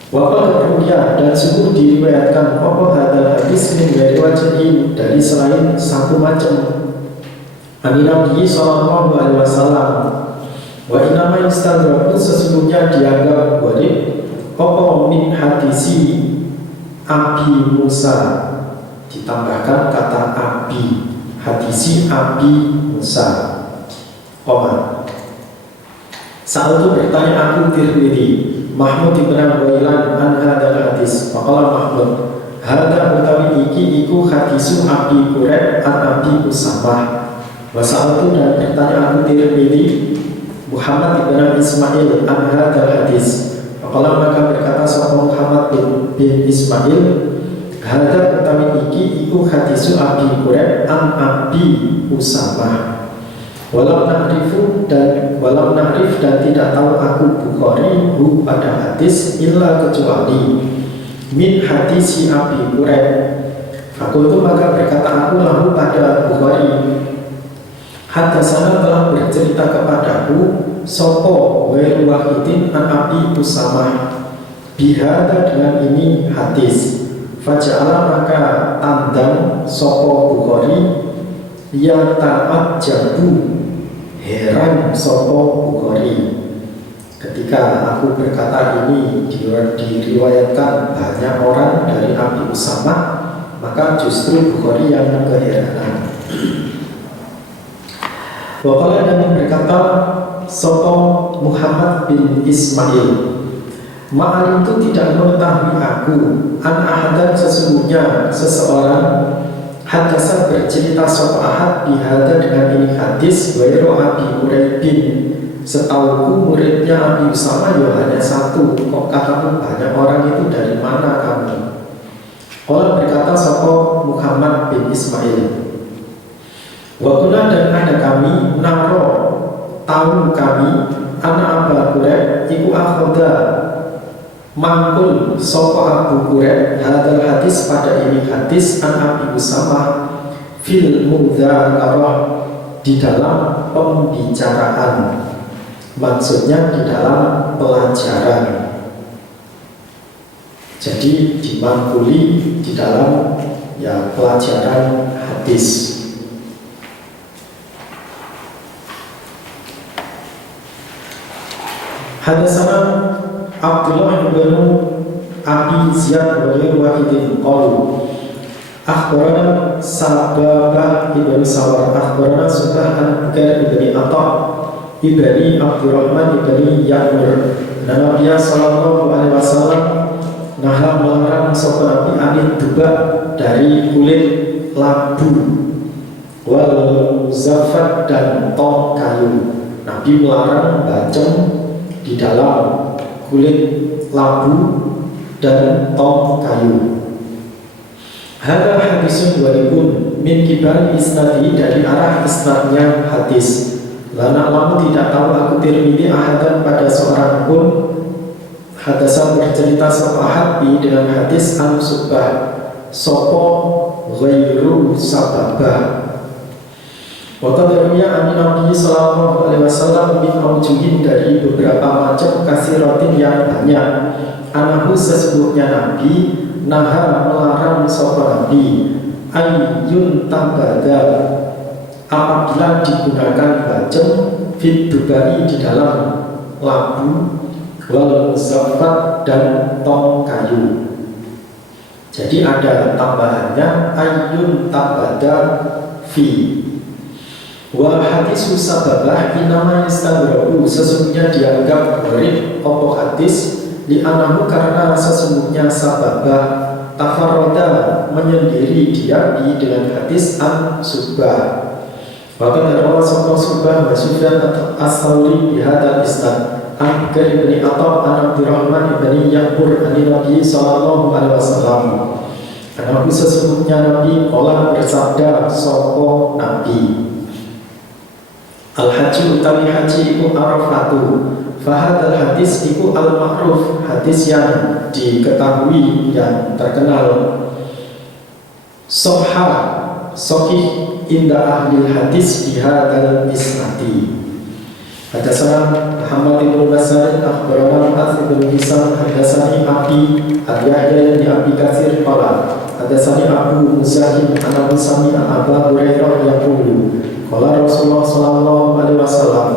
waqad ruya dan sungguh diriwayatkan apa hadal hadis min ghairi wajhin dari selain satu macam ani Nabi sallallahu alaihi wasallam wa inama istadraku sesungguhnya dianggap gharib apa min hadisi Abi Musa ditambahkan kata Abi hadisi Abi Musa koma saat itu bertanya aku Tirmidzi Mahmud ibn Wailan an hadal hadis faqala Mahmud hada utawi iki iku hadisu Abi Quraib an Abi Usamah wa sa'altu dan bertanya aku Tirmidzi Muhammad ibn Ismail an hadal hadis faqala maka berkata sapa Muhammad bin Ismail hada utawi iki iku hadisu Abi Quraib an Abi Usamah walau na'rif dan tidak tahu aku Bukhari hu pada hadis illa kecuali min hadisi Abi Quraib. Aku itu maka berkata aku lahu pada Bukhari hadasana telah bercerita kepadaku sopo wairu wahidin an Abi Usamah bihada dengan ini hadis faja'ala maka tandang sopo Bukhari yang taat jabu heran sopo Bukhari ketika aku berkata ini diriwayatkan banyak orang dari Abi Usamah maka justru Bukhari yang keheranan. Waqala dan berkata Sopo Muhammad bin Ismail, Ma'al itu tidak mengetahui aku an ahadan sesungguhnya seseorang hadasa bercerita Sopo ahad bihada dengan ini hadis Wairo Abi Uraibin, setauku muridnya Abi Usama ya hanya satu. Kok katamu banyak orang itu dari mana kamu? Kalau berkata Sopo Muhammad bin Ismail, Wakuna dan ada kami naro tahu kami anak Abu Hurairah iku akhoda mangkul Sopo Abu Hurairah hadal hadis pada ini hadis an Abi Usama fil mudzakarah di dalam pembicaraan, maksudnya di dalam pelajaran. Jadi dimangkuli di dalam pelajaran hadis. Hadatsana Abdullah bin Abi Ziyad wa ghairu wahidin qalu akhbarana Sababah ibn Sawar akhbarana Subah an Bukair ibn Atha ibni Abdurrahman ibn Ya'mur. Nabi sallallahu alaihi wasallam nah melarang sapa Nabi anit duba dari kulit labu wal muzaffat dan tong kayu. Nabi melarang bacem di dalam kulit labu dan tong kayu. Hada hadisun waribun min kibari isnadi, dari arah isnadnya hadis. Lana lamu tidak tahu aku Tirmidzi ahadan pada seorang pun hadasan bercerita sahabi dengan hadis an Subah sopo ghairu sababah. Waqadarnya an Nabi sallallahu alaihi wasallam min aujuhin, dari beberapa macam kasiratin yang banyak. Anahu sesungguhnya Nabi naha melarang sopo Nabi ayyun tabada apabila digunakan bacem fit dubai di dalam labu wal muzaffat dan tong kayu. Jadi ada tambahannya ayyun tabada fi. Wa hadisu sababah inama yastagrabu, sesungguhnya dianggap gharib opo hadis li anahu karena sesungguhnya sababah tafarroda menyendiri dia dengan hadis an Subah. Bahkan ada sopo Subah wa Sufyan as-Tsauri bihadal isnad an Bukair ibn Atha an Abdurrahman ibn Ya'mur an Nabi sallallahu alaihi wasallam. Karena sesungguhnya Nabi olah bersabda sopo Nabi, Al-Haji utawi haji iku arafatu, fahadal hadis iku al-ma'ruf, hadis yang diketahui yang terkenal. Sohha sohih inda ahli hadis bihadal isnadi. Hadatsana Muhammad bin Basar akhbarana Mu'adz bin Hisam hadatsani Abi Yahya bin Abi Katsir qala hadatsani Abu Muzahim an Abu Sami an Abu Hurairah yaqulu qala Rasulullah sallallahu alaihi wasallam,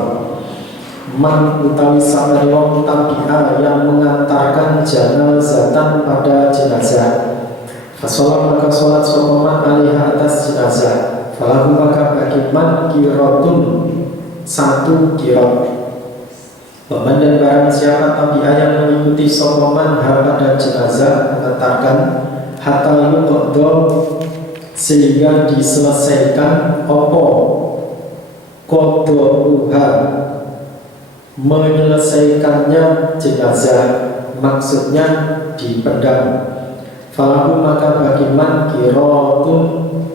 man utawi samari wong tabi'a yang mengantarkan janazatan pada jenazah, fasolat maka solat sokoman alaiha atas jenazah, falahu maka bagi man kirotun satu kirot. Paman dan barang siapa tabi'a yang mengikuti sokoman pada jenazah mengantarkan hatta yuqaddo sehingga diselesaikan opo kodoruha menyelesaikannya jenazah, maksudnya dipendam. Falahu maka bagi man kirotun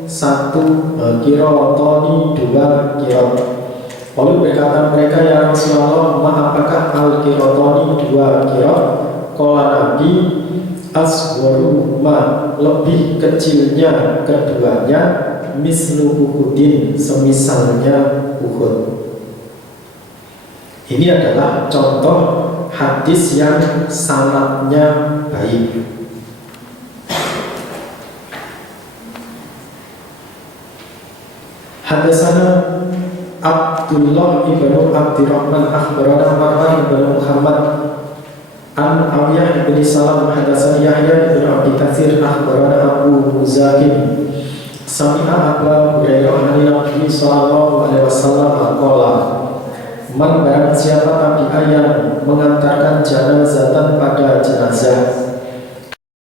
satu kirotoni dua kirot. Lalu berkata mereka, ya Rasulullah, apakah al kirotoni dua kirot? Qala Nabi aswaruhuma, lebih kecilnya keduanya, mislu Uhudin, semisalnya Uhud. Ini adalah contoh hadis yang sanadnya baik. Hadatsana Abdullah ibn Abdurrahman akhbarana Marwan ibn Muhammad an Awiyah ibn Salam hadatsani Yahya ibn Abi Katsir akhbarana Abu Muzahim Sami'a Abu Hurairah dari Nabi sallallahu alaihi wasallam qala, man barang siapa tabi'a yang mengantarkan janazatan pada jenazah